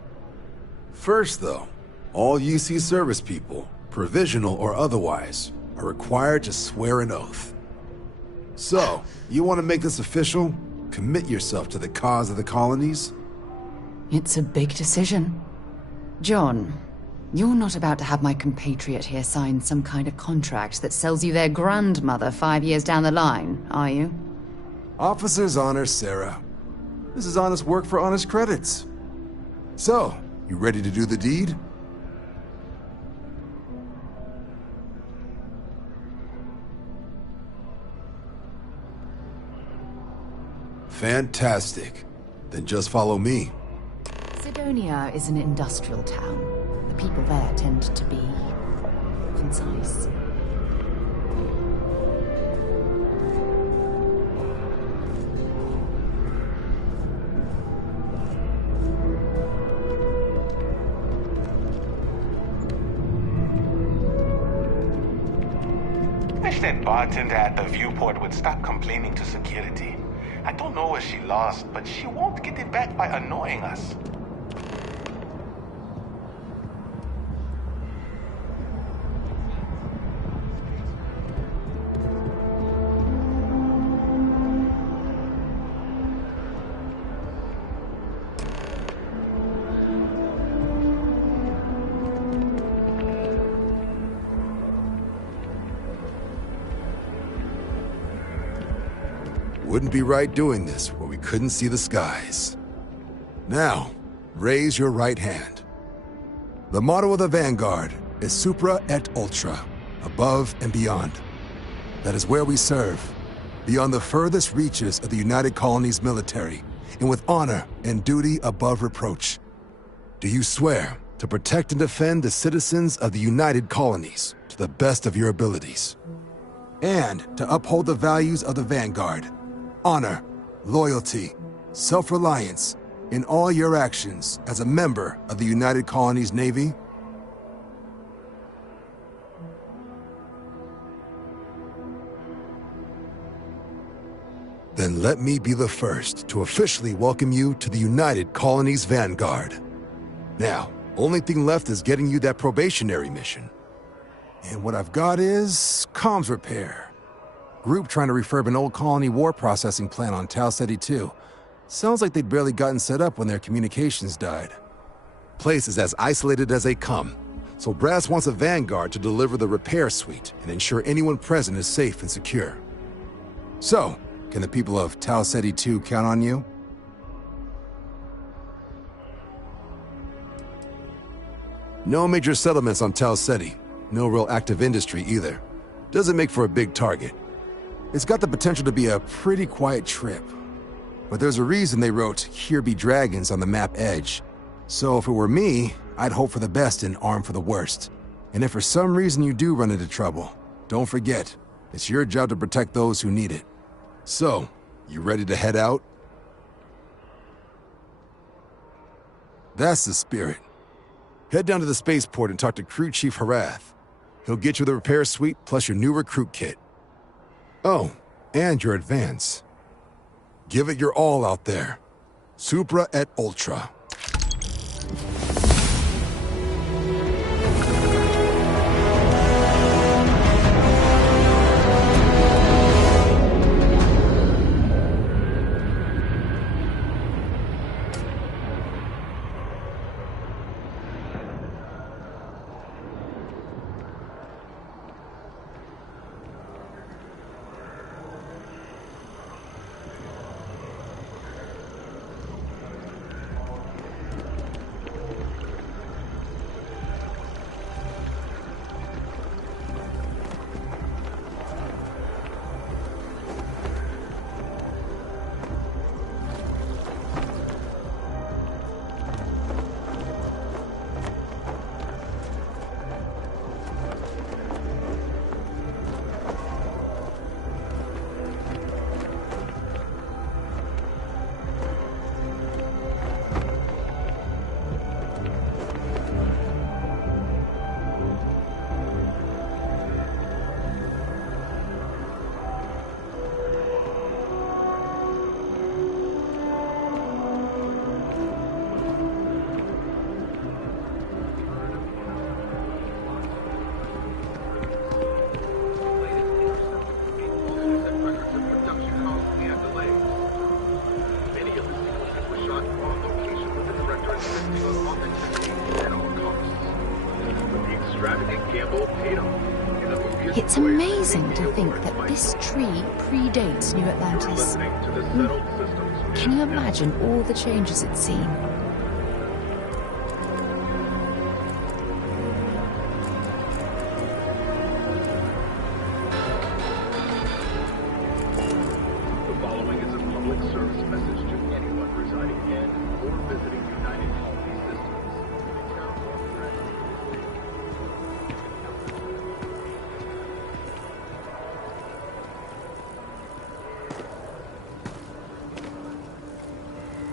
First though, all UC service people, provisional or otherwise, are required to swear an oath. So, you want to make this official? Commit yourself to the cause of the colonies? It's a big decision. John, you're not about to have my compatriot here sign some kind of contract that sells you their grandmother 5 years down the line, are you? Officer's honor, Sarah. This is honest work for honest credits. So, you ready to do the deed? Fantastic. Then just follow me. Sidonia is an industrial town. The people there tend to be concise. Wish that bartender at the viewport would stop complaining to security. I don't know what she lost, but she won't get it back by annoying us. Wouldn't be right doing this where we couldn't see the skies. Now, raise your right hand. The motto of the Vanguard is Supra et Ultra, above and beyond. That is where we serve, beyond the furthest reaches of the United Colonies military, and with honor and duty above reproach. Do you swear to protect and defend the citizens of the United Colonies to the best of your abilities, and to uphold the values of the Vanguard? Honor, loyalty, self-reliance in all your actions as a member of the United Colonies Navy? Then let me be the first to officially welcome you to the United Colonies Vanguard. Now, only thing left is getting you that probationary mission. And what I've got is comms repair. Group trying to refurb an old colony war processing plant on Tau Ceti 2. Sounds like they'd barely gotten set up when their communications died. Place is as isolated as they come, so Brass wants a Vanguard to deliver the repair suite and ensure anyone present is safe and secure. So, can the people of Tau Ceti 2 count on you? No major settlements on Tau Ceti. No real active industry either. Doesn't make for a big target. It's got the potential to be a pretty quiet trip. But there's a reason they wrote "Here be dragons" on the map edge. So if it were me, I'd hope for the best and arm for the worst. And if for some reason you do run into trouble, don't forget, it's your job to protect those who need it. So, you ready to head out? That's the spirit. Head down to the spaceport and talk to Crew Chief Harath. He'll get you the repair suite plus your new recruit kit. Oh, and your advance. Give it your all out there. Supra et Ultra. It's amazing to think that this tree predates New Atlantis. Can you imagine all the changes it's seen? The following is a public service message to anyone residing in or visiting United Colony systems.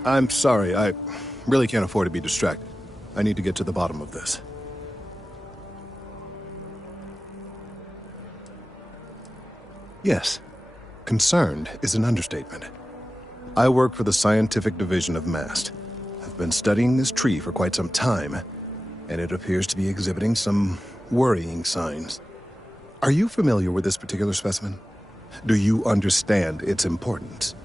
I'm sorry, I really can't afford to be distracted. I need to get to the bottom of this. Yes, concerned is an understatement. I work for the scientific division of MAST. I've been studying this tree for quite some time, and it appears to be exhibiting some worrying signs. Are you familiar with this particular specimen? Do you understand its importance?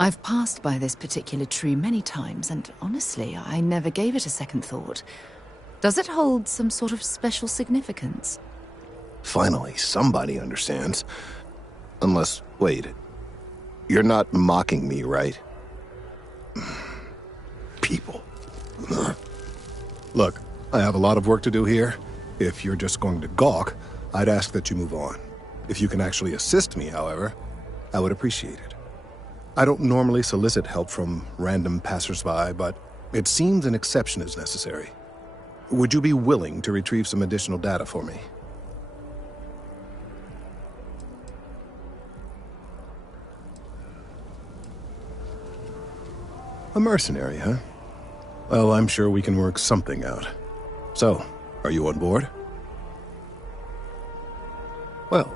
I've passed by this particular tree many times, and honestly, I never gave it a second thought. Does it hold some sort of special significance? Finally, somebody understands. Unless, wait, you're not mocking me, right? People. Look, I have a lot of work to do here. If you're just going to gawk, I'd ask that you move on. If you can actually assist me, however, I would appreciate it. I don't normally solicit help from random passersby, but it seems an exception is necessary. Would you be willing to retrieve some additional data for me? A mercenary, huh? Well, I'm sure we can work something out. So, are you on board? Well,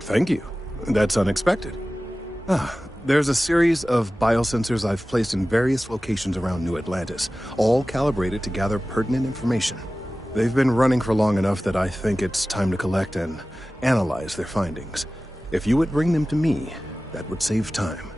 thank you. That's unexpected. There's a series of biosensors I've placed in various locations around New Atlantis, all calibrated to gather pertinent information. They've been running for long enough that I think it's time to collect and analyze their findings. If you would bring them to me, that would save time.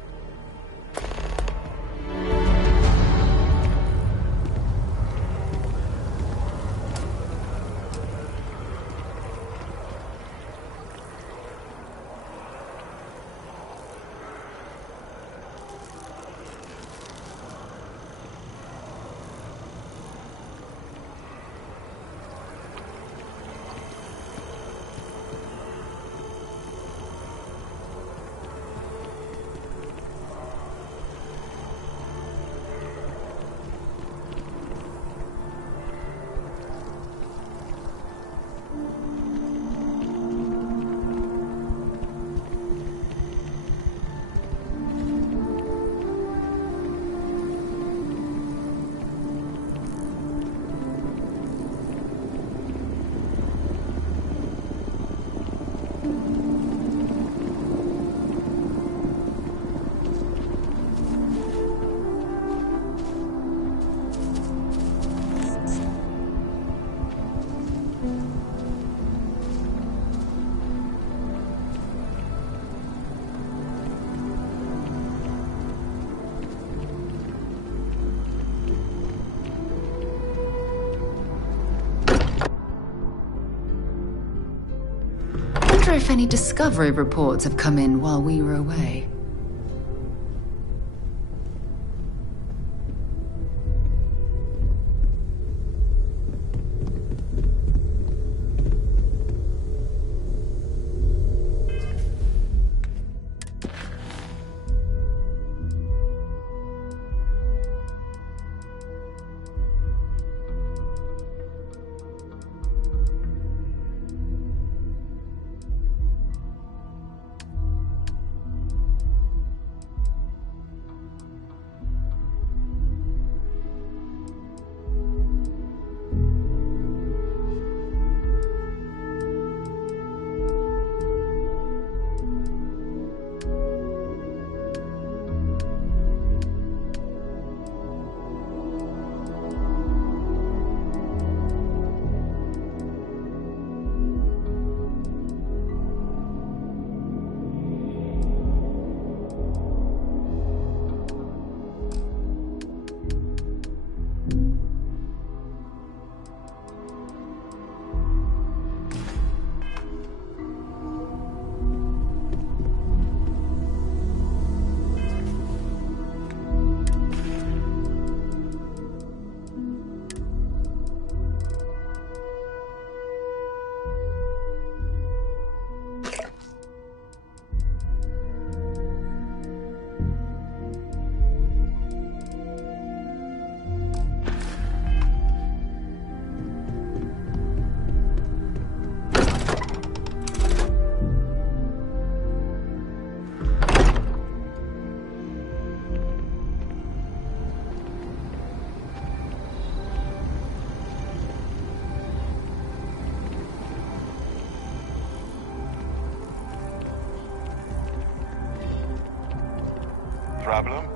if any discovery reports have come in while we were away. Problem?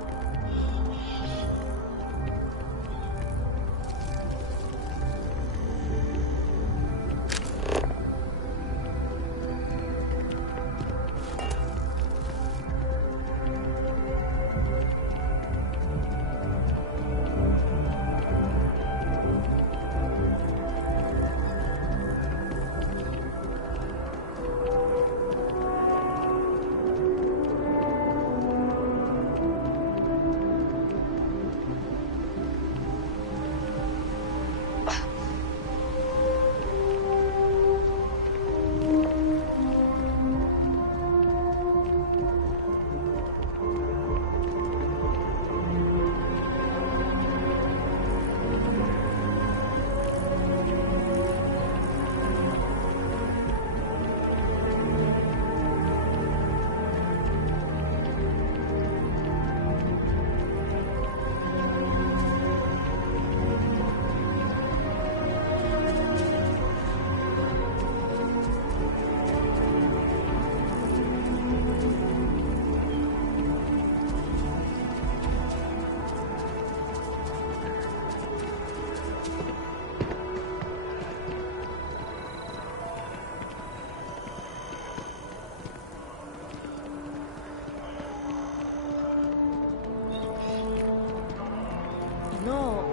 No,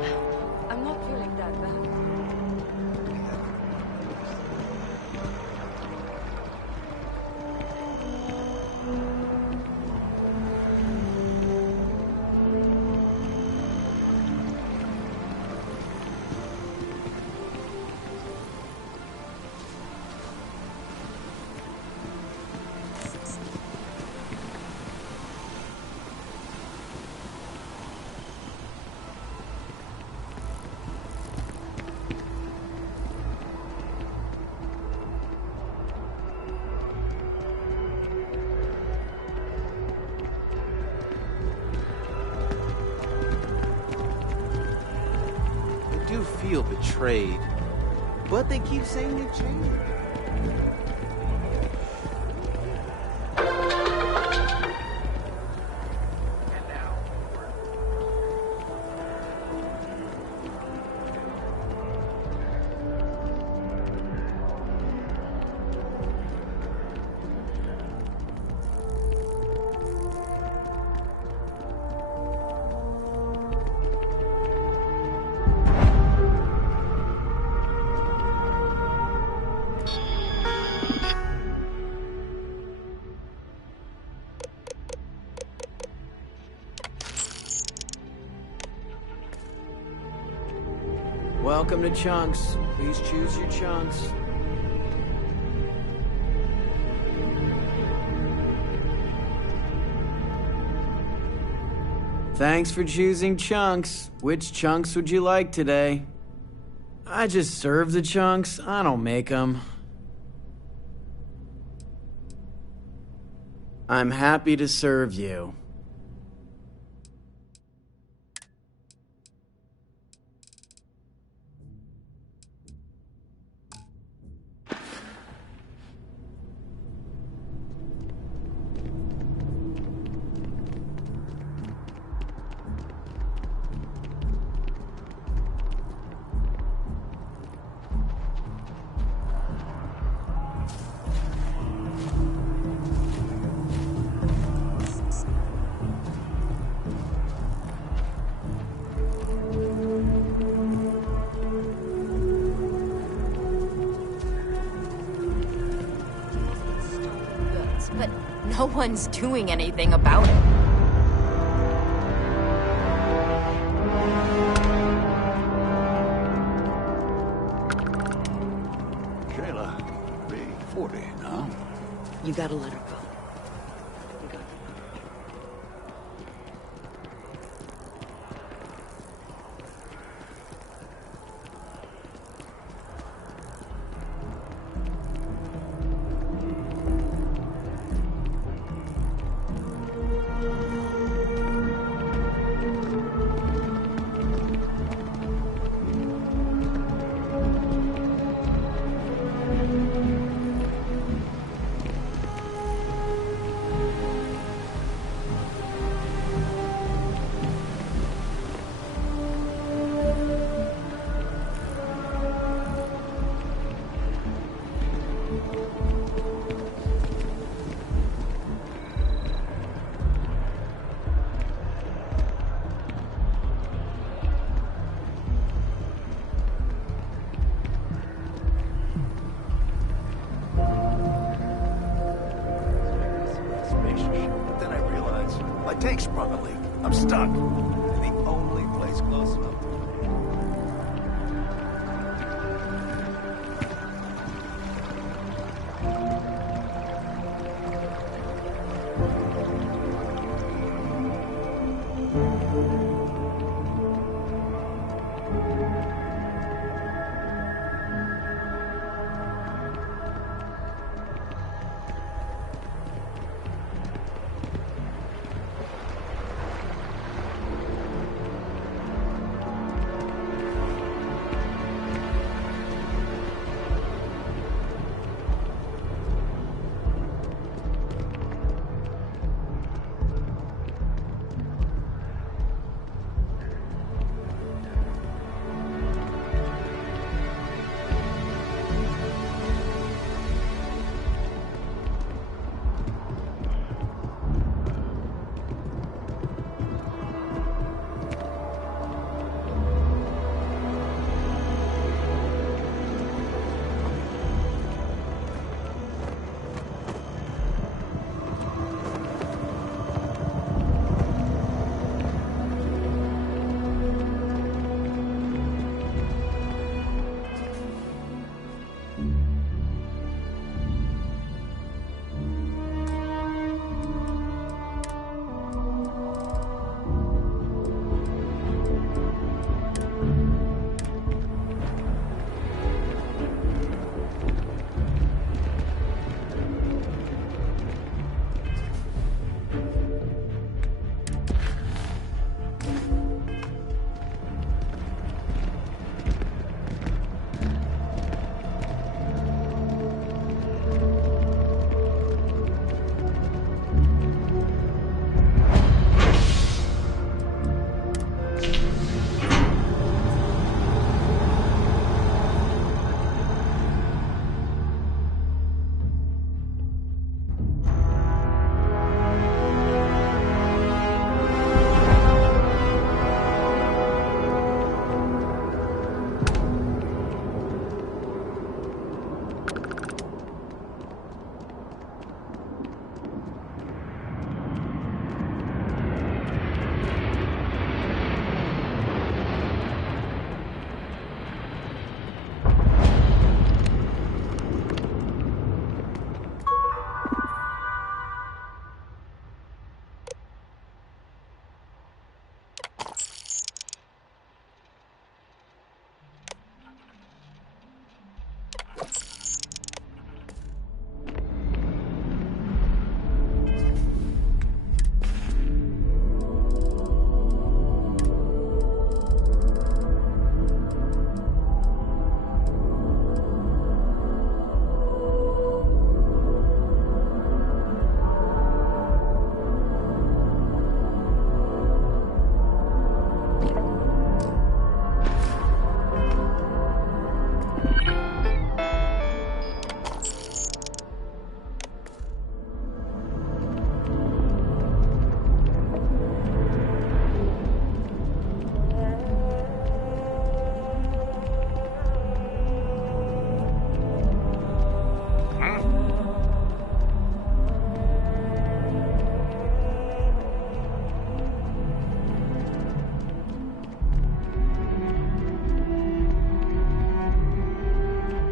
I'm not feeling that bad. Feel betrayed, but they keep saying they changed. Welcome to Chunks. Please choose your chunks. Thanks for choosing Chunks. Which chunks would you like today? I just serve the chunks. I don't make them. I'm happy to serve you. But no one's doing anything about it. Shayla, be 40 now. You gotta let her go. Tank sprung a leak. I'm stuck. In the only place close enough.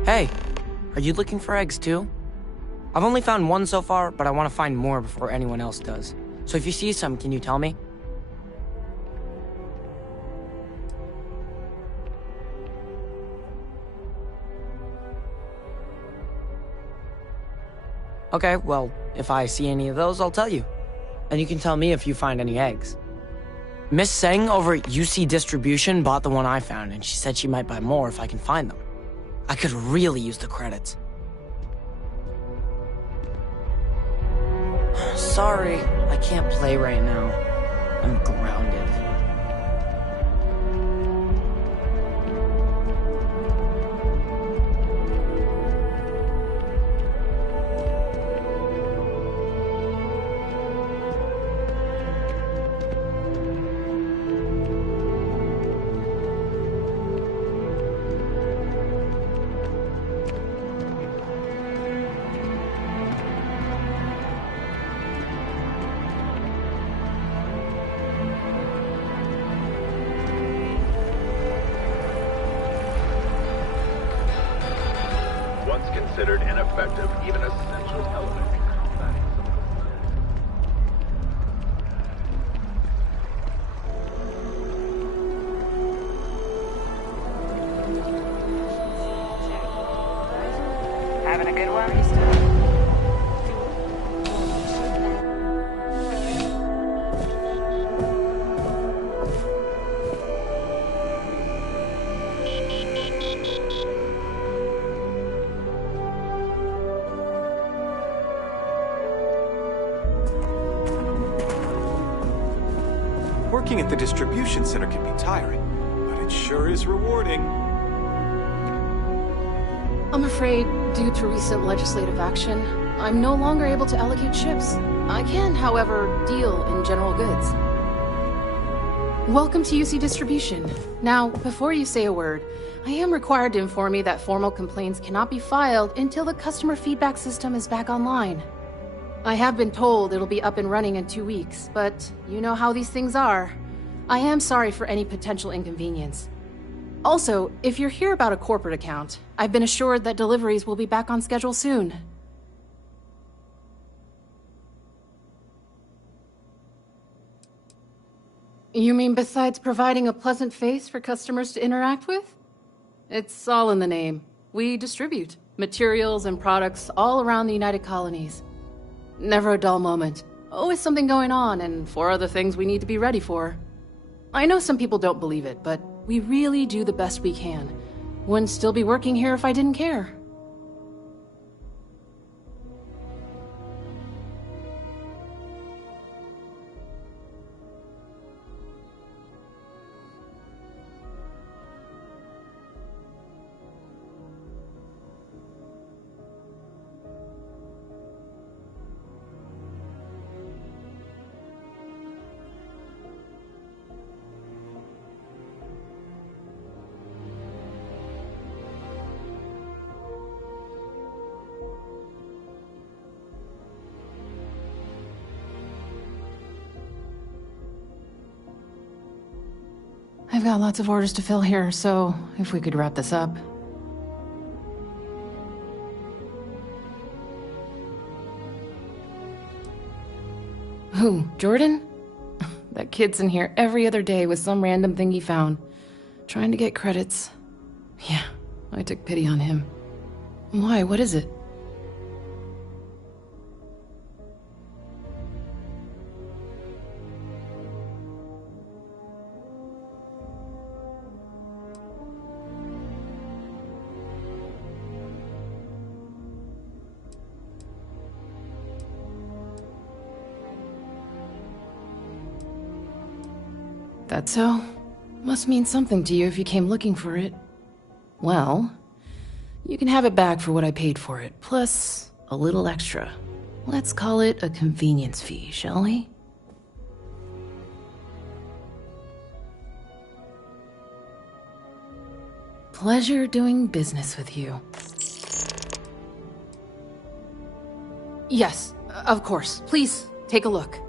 Hey, are you looking for eggs too? I've only found one so far, but I want to find more before anyone else does. So if you see some, can you tell me? Okay, well, if I see any of those, I'll tell you. And you can tell me if you find any eggs. Miss Seng over at UC Distribution bought the one I found, and she said she might buy more if I can find them. I could really use the credits. Sorry, I can't play right now. I'm grounded. Considered ineffective, even essential element in combating some of the threats. Having a good one? Working at the distribution center can be tiring, but it sure is rewarding. I'm afraid, due to recent legislative action, I'm no longer able to allocate ships. I can, however, deal in general goods. Welcome to UC Distribution. Now, before you say a word, I am required to inform you that formal complaints cannot be filed until the customer feedback system is back online. I have been told it'll be up and running in 2 weeks, but you know how these things are. I am sorry for any potential inconvenience. Also, if you're here about a corporate account, I've been assured that deliveries will be back on schedule soon. You mean besides providing a pleasant face for customers to interact with? It's all in the name. We distribute materials and products all around the United Colonies. Never a dull moment. Always something going on, and 4 other things we need to be ready for. I know some people don't believe it, but we really do the best we can. Wouldn't still be working here if I didn't care. I've got lots of orders to fill here, so if we could wrap this up. Who, Jordan? That kid's in here every other day with some random thing he found, trying to get credits. Yeah, I took pity on him. Why, what is it? That so? Must mean something to you if you came looking for it. Well, you can have it back for what I paid for it, plus a little extra. Let's call it a convenience fee, shall we? Pleasure doing business with you. Yes, of course. Please, take a look.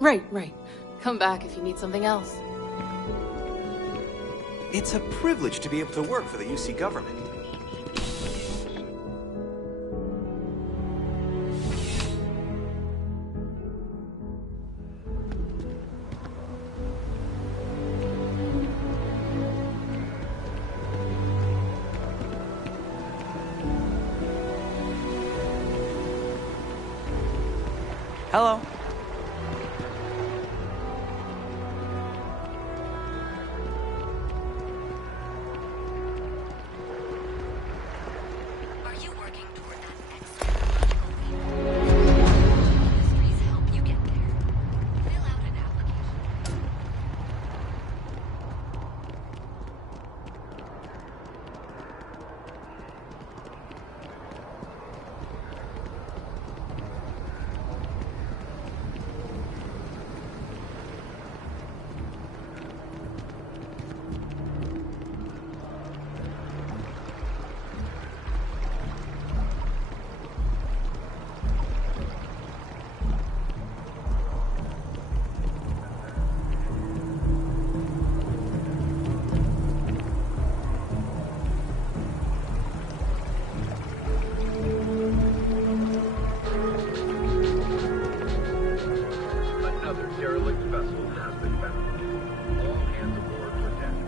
Right. Come back if you need something else. It's a privilege to be able to work for the UC government. Hello. Are you working toward that extra-logical view? Ministries help you get there. Fill out an application. Another derelict vessel has been found. All hands aboard for damage.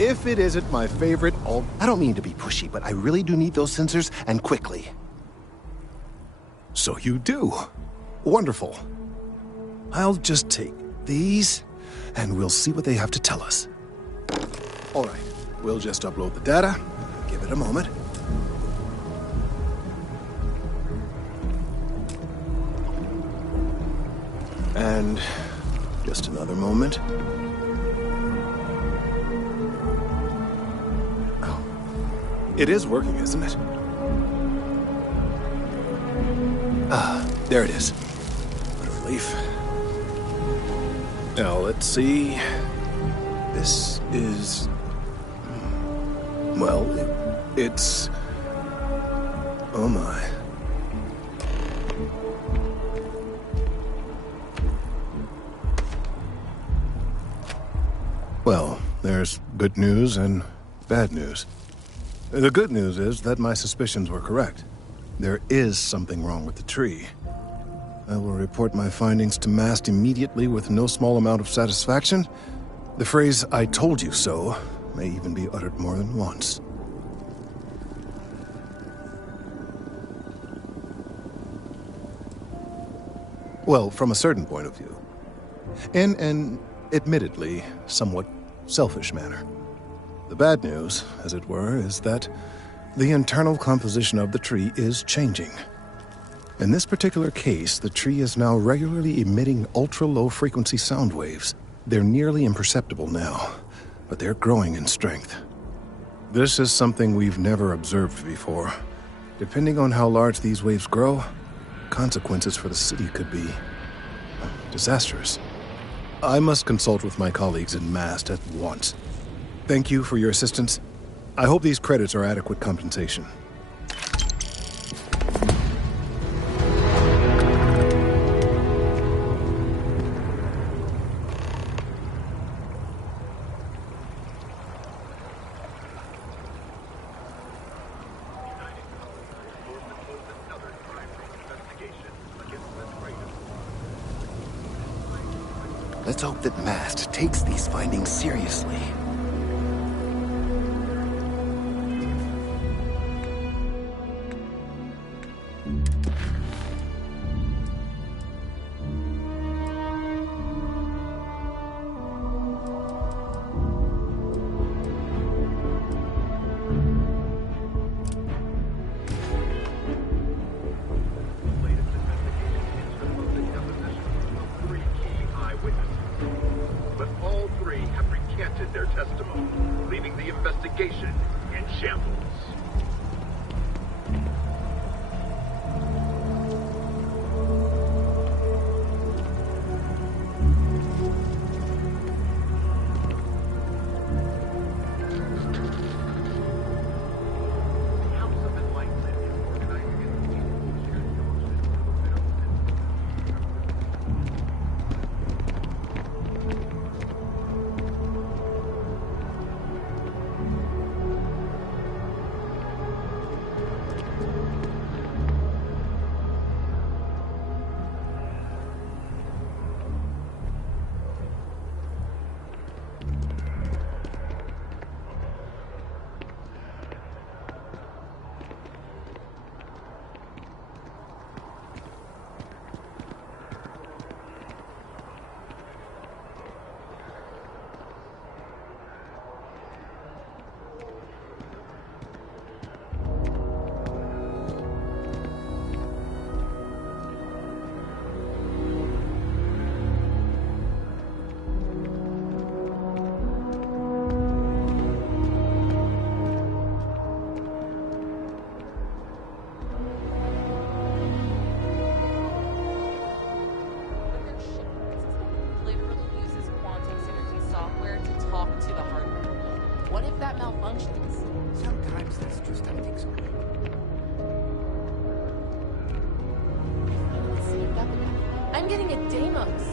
If it isn't my favorite, I don't mean to be pushy, but I really do need those sensors, and quickly. So you do. Wonderful. I'll just take these, and we'll see what they have to tell us. All right, we'll just upload the data. Give it a moment. And just another moment. Oh, it is working, isn't it? Ah, there it is. What a relief. Now, let's see. This is... well, it's... oh my. Well, there's good news and bad news. The good news is that my suspicions were correct. There is something wrong with the tree. I will report my findings to MAST immediately with no small amount of satisfaction. The phrase, "I told you so," may even be uttered more than once. Well, from a certain point of view. In an admittedly somewhat selfish manner. The bad news, as it were, is that the internal composition of the tree is changing. In this particular case, the tree is now regularly emitting ultra-low frequency sound waves. They're nearly imperceptible now, but they're growing in strength. This is something we've never observed before. Depending on how large these waves grow, consequences for the city could be disastrous. I must consult with my colleagues in MAST at once. Thank you for your assistance. I hope these credits are adequate compensation. Let's hope that MAST takes these findings seriously. I'm getting a Deimos.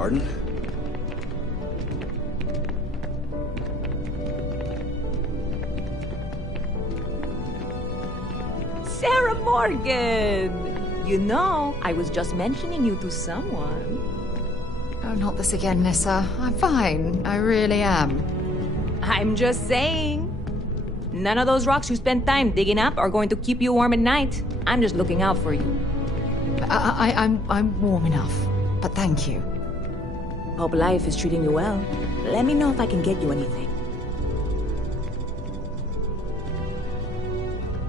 Pardon? Sarah Morgan! You know, I was just mentioning you to someone. Oh, not this again, Nissa. I'm fine. I really am. I'm just saying. None of those rocks you spent time digging up are going to keep you warm at night. I'm just looking out for you. I'm warm enough, but thank you. Hope life is treating you well. Let me know if I can get you anything.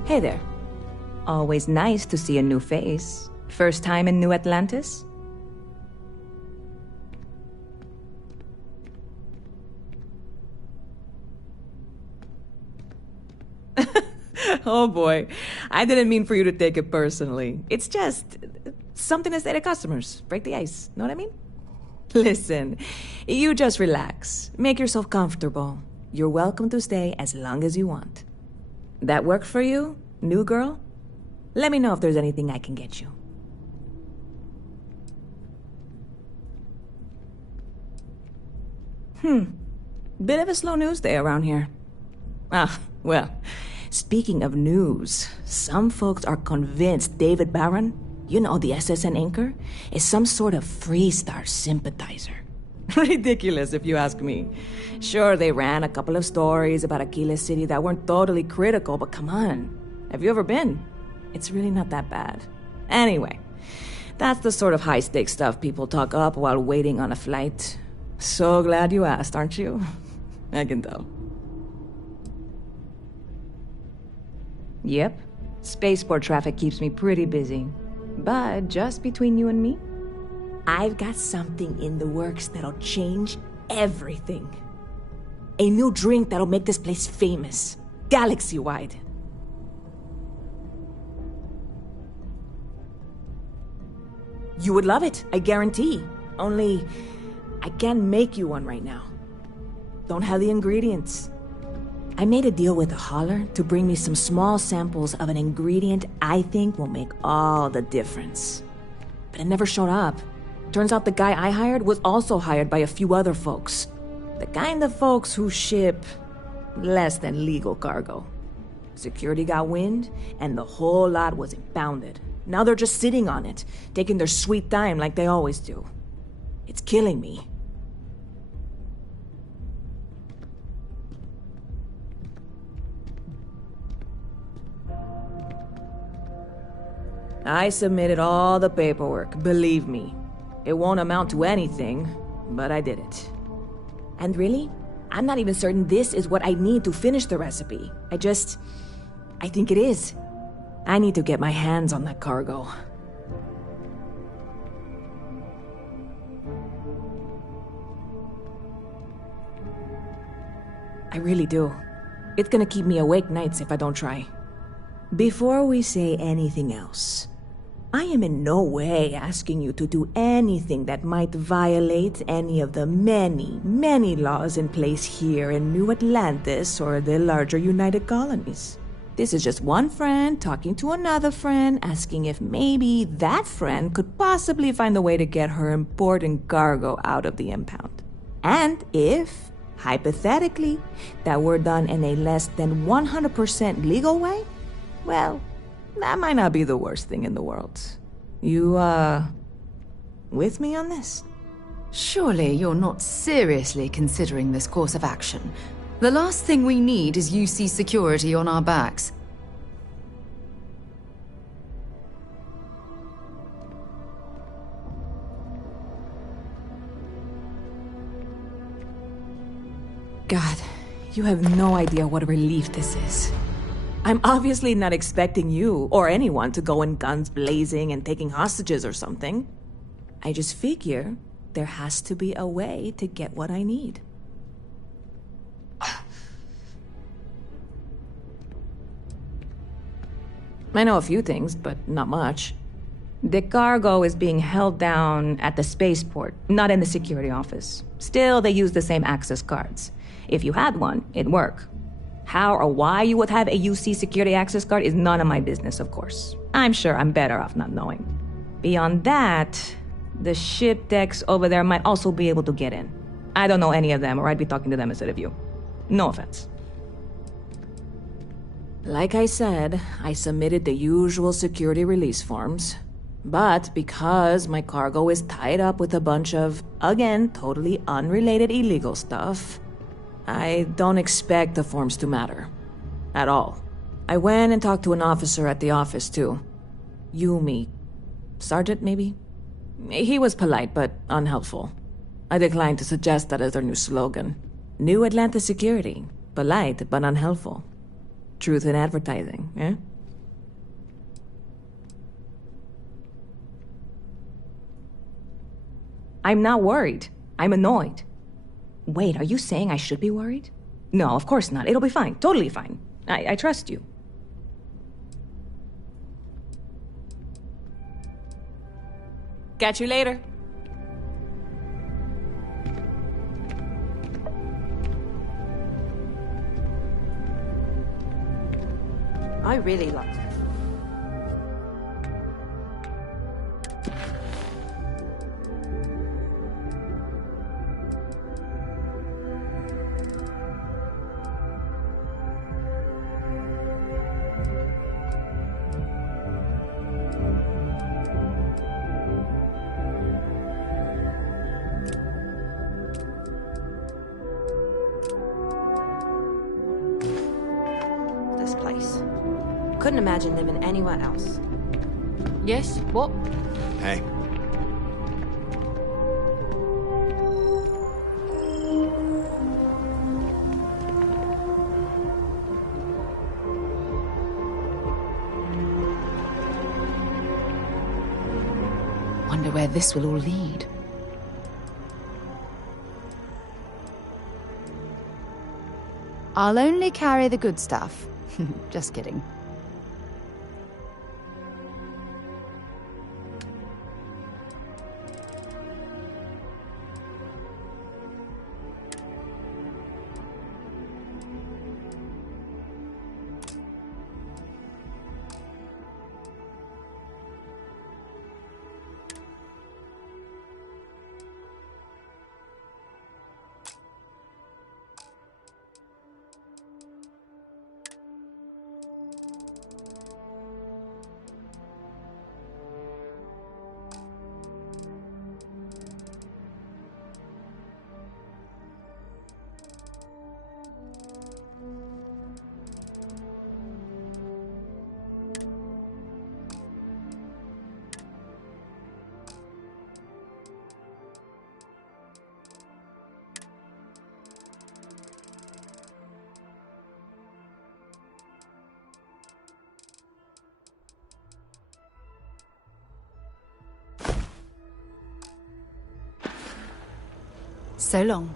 Hey there. Always nice to see a new face. First time in New Atlantis? Oh boy, I didn't mean for you to take it personally. It's just something to say to customers. Break the ice, know what I mean? Listen, you just relax. Make yourself comfortable. You're welcome to stay as long as you want. That work for you, new girl? Let me know if there's anything I can get you. Bit of a slow news day around here. Ah, well, speaking of news, some folks are convinced David Barron, you know, the SSN anchor, is some sort of Freestar sympathizer. Ridiculous, if you ask me. Sure, they ran a couple of stories about Aquila City that weren't totally critical, but come on. Have you ever been? It's really not that bad. Anyway, that's the sort of high-stakes stuff people talk up while waiting on a flight. So glad you asked, aren't you? I can tell. Yep. Spaceport traffic keeps me pretty busy. But just between you and me, I've got something in the works that'll change everything. A new drink that'll make this place famous, galaxy-wide. You would love it, I guarantee. Only, I can't make you one right now. Don't have the ingredients. I made a deal with a hauler to bring me some small samples of an ingredient I think will make all the difference. But it never showed up. Turns out the guy I hired was also hired by a few other folks. The kind of folks who ship less than legal cargo. Security got wind, and the whole lot was impounded. Now they're just sitting on it, taking their sweet time like they always do. It's killing me. I submitted all the paperwork, believe me. It won't amount to anything, but I did it. And really, I'm not even certain this is what I need to finish the recipe. I think it is. I need to get my hands on that cargo. I really do. It's gonna keep me awake nights if I don't try. Before we say anything else, I am in no way asking you to do anything that might violate any of the many, many laws in place here in New Atlantis or the larger United Colonies. This is just one friend talking to another friend, asking if maybe that friend could possibly find a way to get her important cargo out of the impound. And if, hypothetically, that were done in a less than 100% legal way, well, that might not be the worst thing in the world. You, with me on this? Surely you're not seriously considering this course of action. The last thing we need is UC security on our backs. God, you have no idea what a relief this is. I'm obviously not expecting you or anyone to go in guns blazing and taking hostages or something. I just figure there has to be a way to get what I need. I know a few things, but not much. The cargo is being held down at the spaceport, not in the security office. Still, they use the same access cards. If you had one, it'd work. How or why you would have a UC security access card is none of my business, of course. I'm sure I'm better off not knowing. Beyond that, the ship decks over there might also be able to get in. I don't know any of them, or I'd be talking to them instead of you. No offense. Like I said, I submitted the usual security release forms. But because my cargo is tied up with a bunch of, again, totally unrelated illegal stuff, I don't expect the forms to matter. At all. I went and talked to an officer at the office, too. Yumi. Sergeant, maybe? He was polite, but unhelpful. I declined to suggest that as their new slogan. New Atlantis Security. Polite, but unhelpful. Truth in advertising, eh? I'm not worried. I'm annoyed. Wait, are you saying I should be worried? No, of course not. It'll be fine. Totally fine. I trust you. Catch you later. I really like it. This place. Couldn't imagine living anywhere else. Yes? What? Hey. Wonder where this will all lead. I'll only carry the good stuff. Just kidding. So long.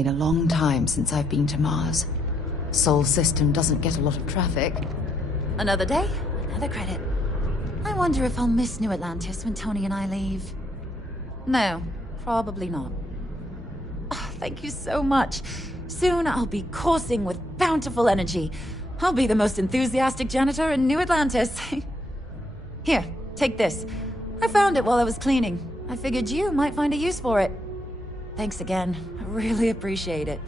Been a long time since I've been to Mars. Sol system doesn't get a lot of traffic. Another day, another credit. I wonder if I'll miss New Atlantis when Tony and I leave. No, probably not. Oh, thank you so much. Soon I'll be coursing with bountiful energy. I'll be the most enthusiastic janitor in New Atlantis. Here, take this. I found it while I was cleaning. I figured you might find a use for it. Thanks again. I really appreciate it.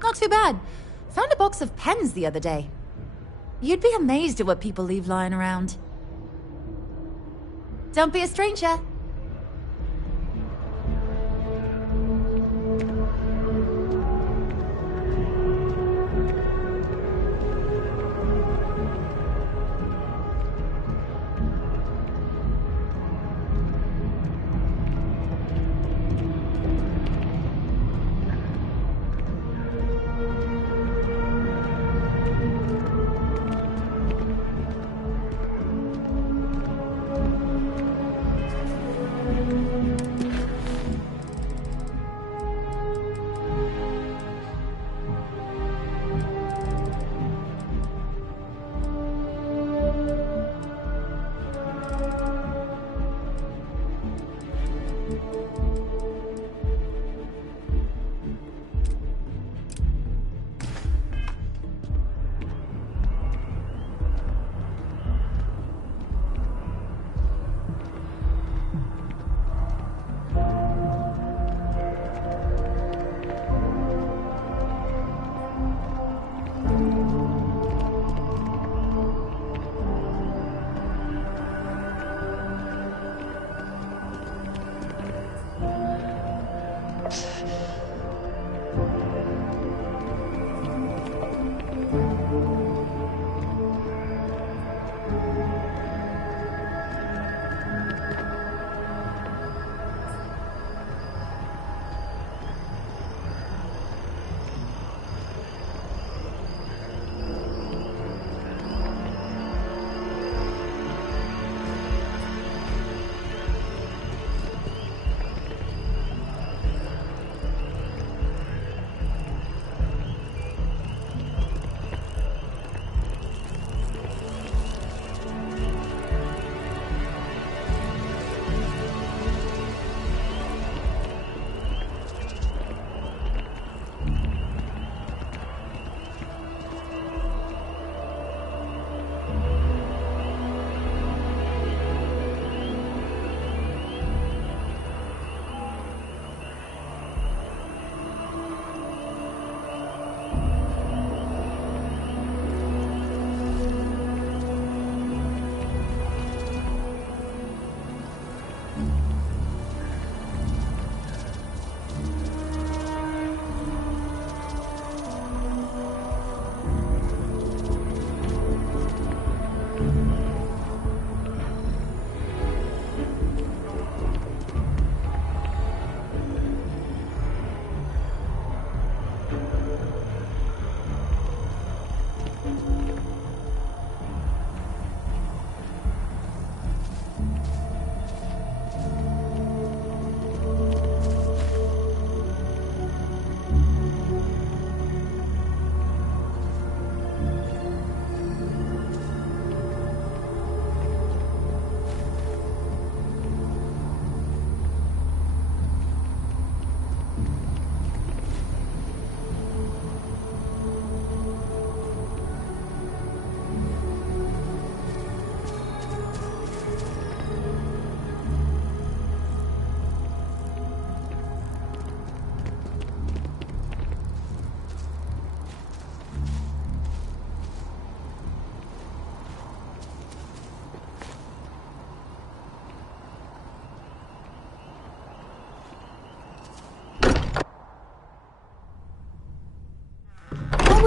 Not too bad. Found a box of pens the other day. You'd be amazed at what people leave lying around. Don't be a stranger.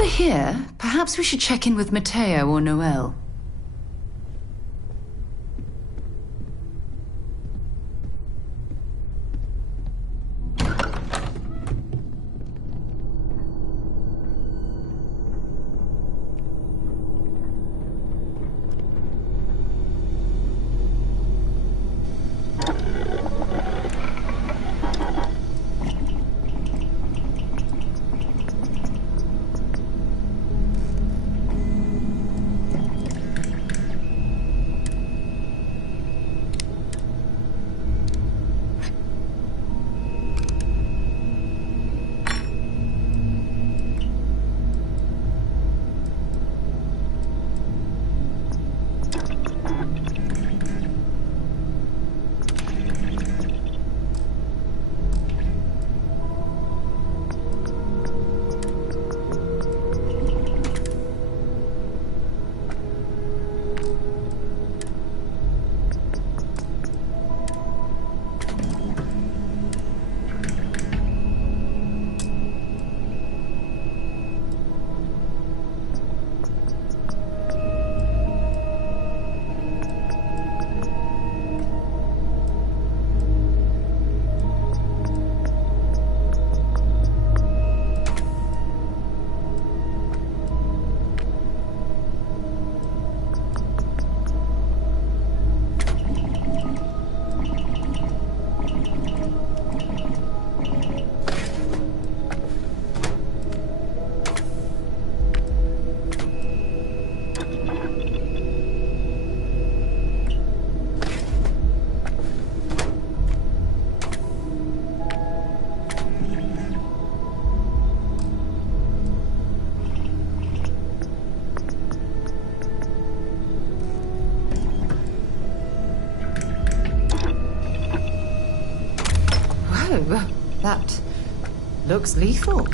we're here, perhaps we should check in with Mateo or Noel. That looks lethal.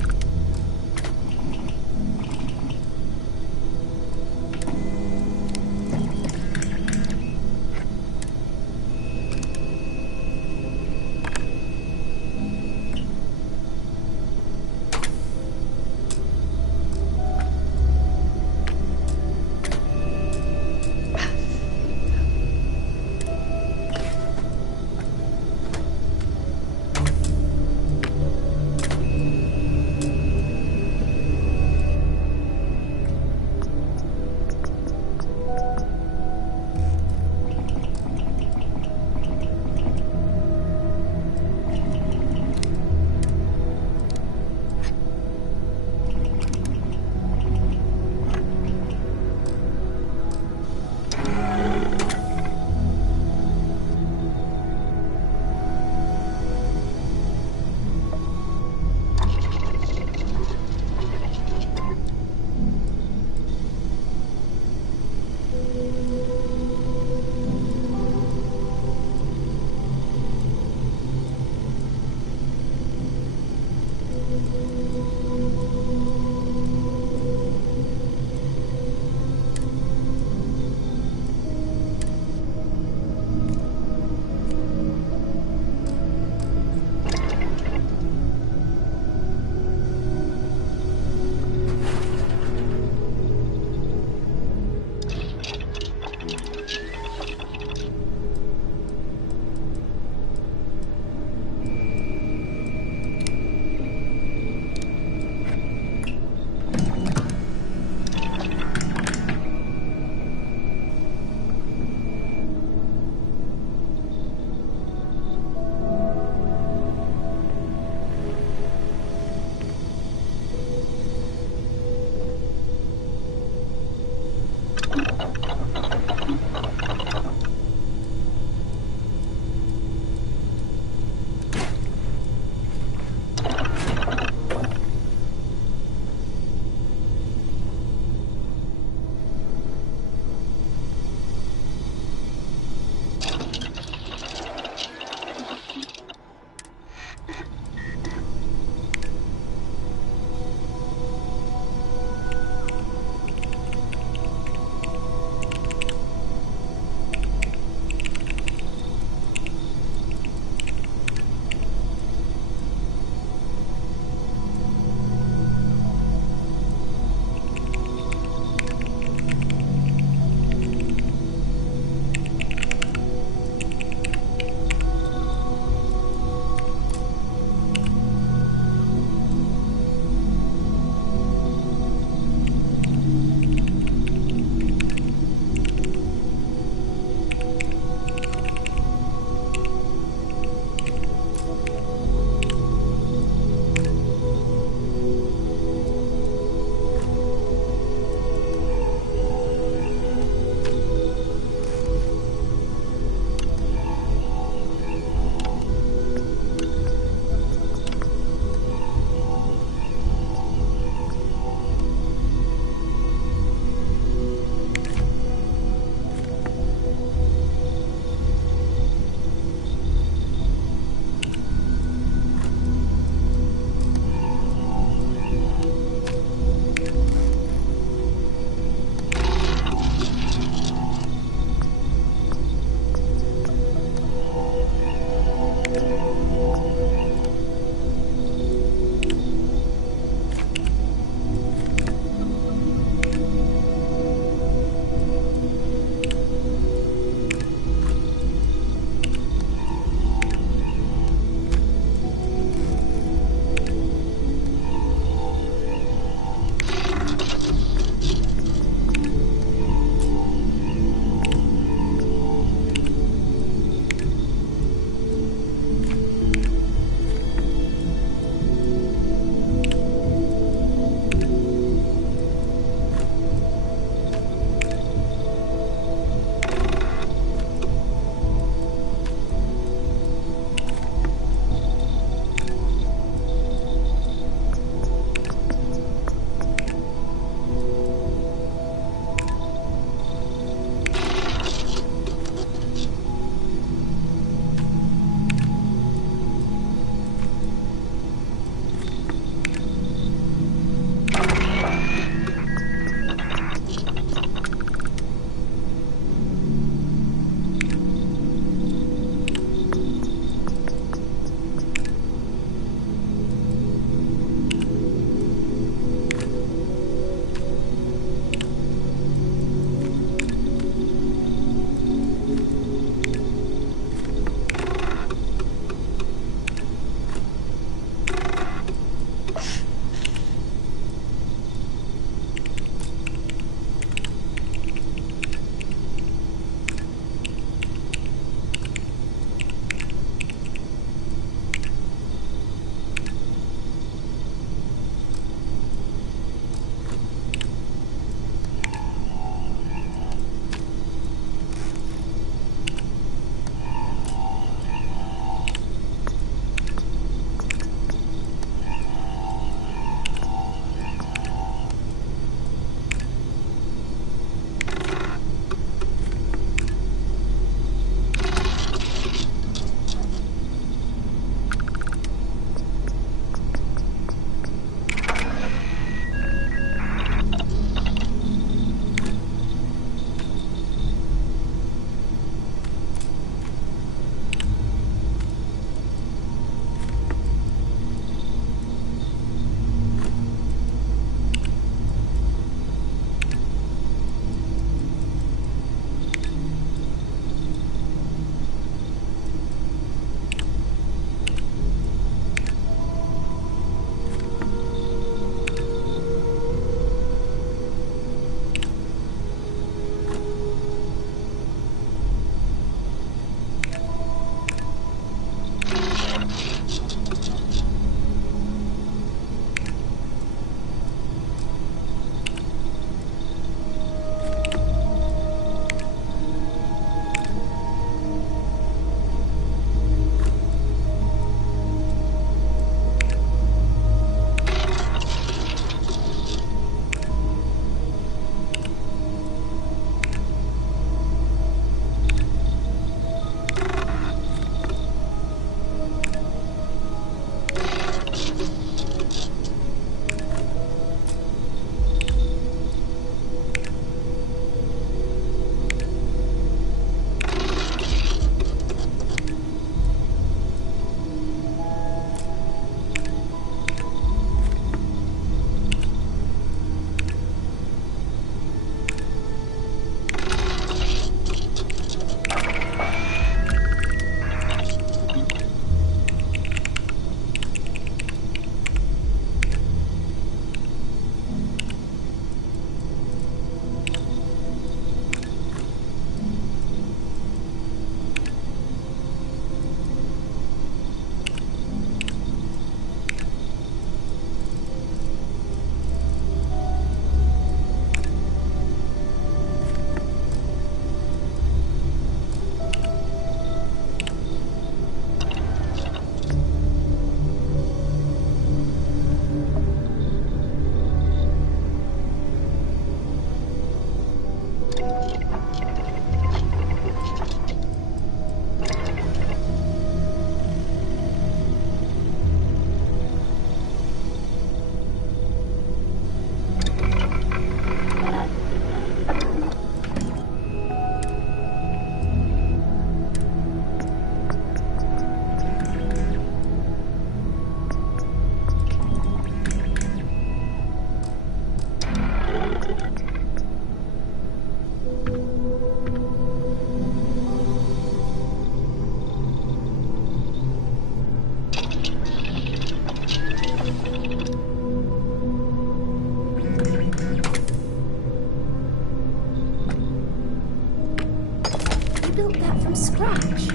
scratch.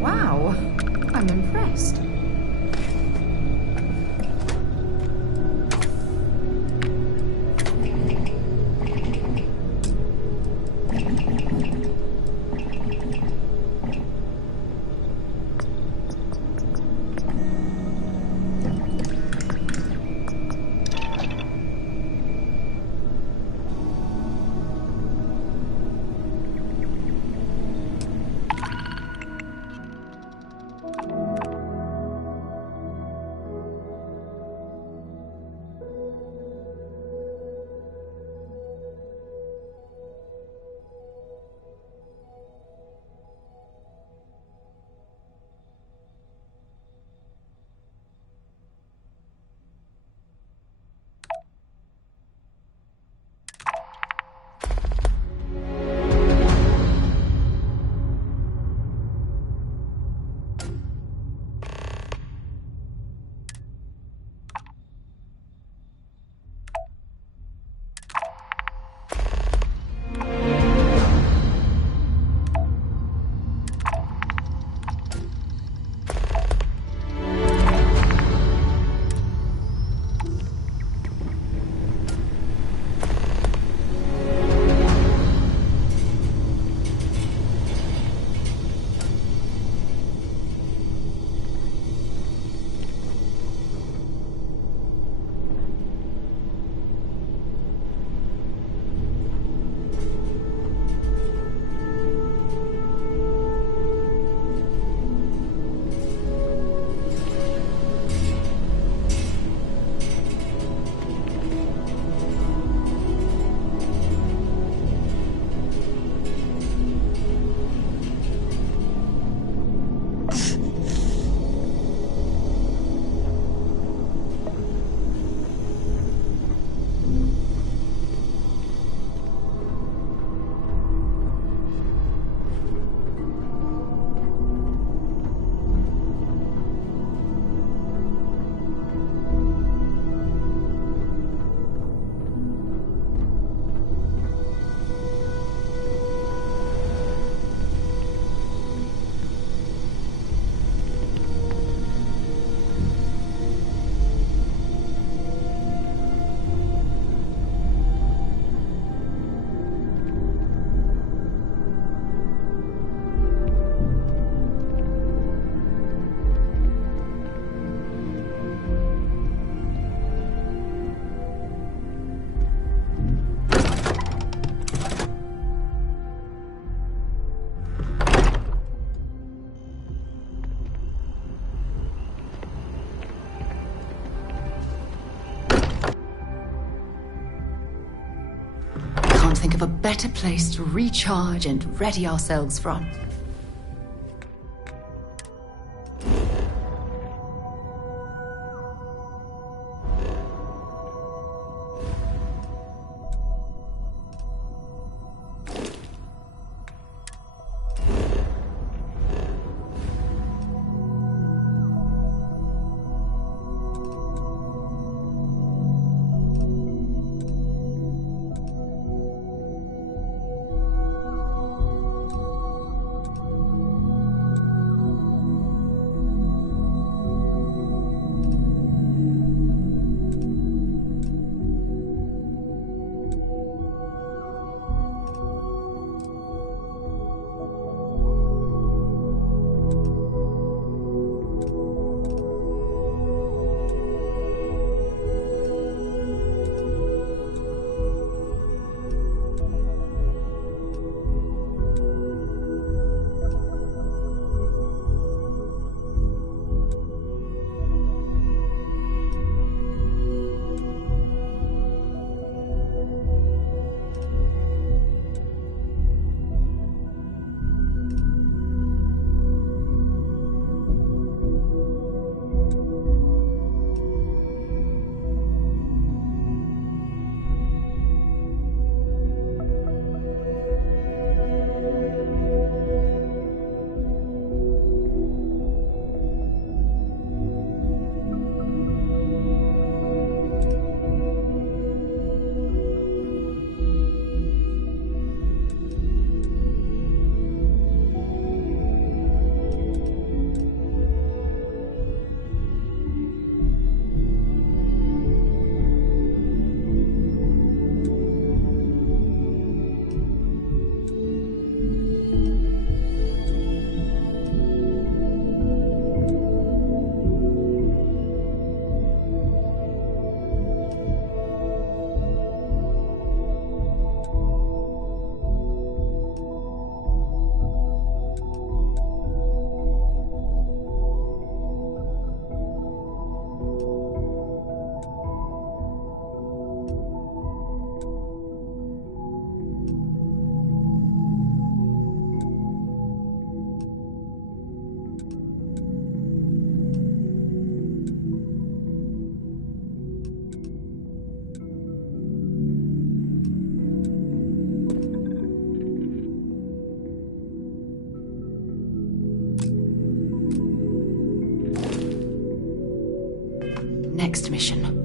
Wow, I'm impressed. Think of a better place to recharge and ready ourselves from. Next mission.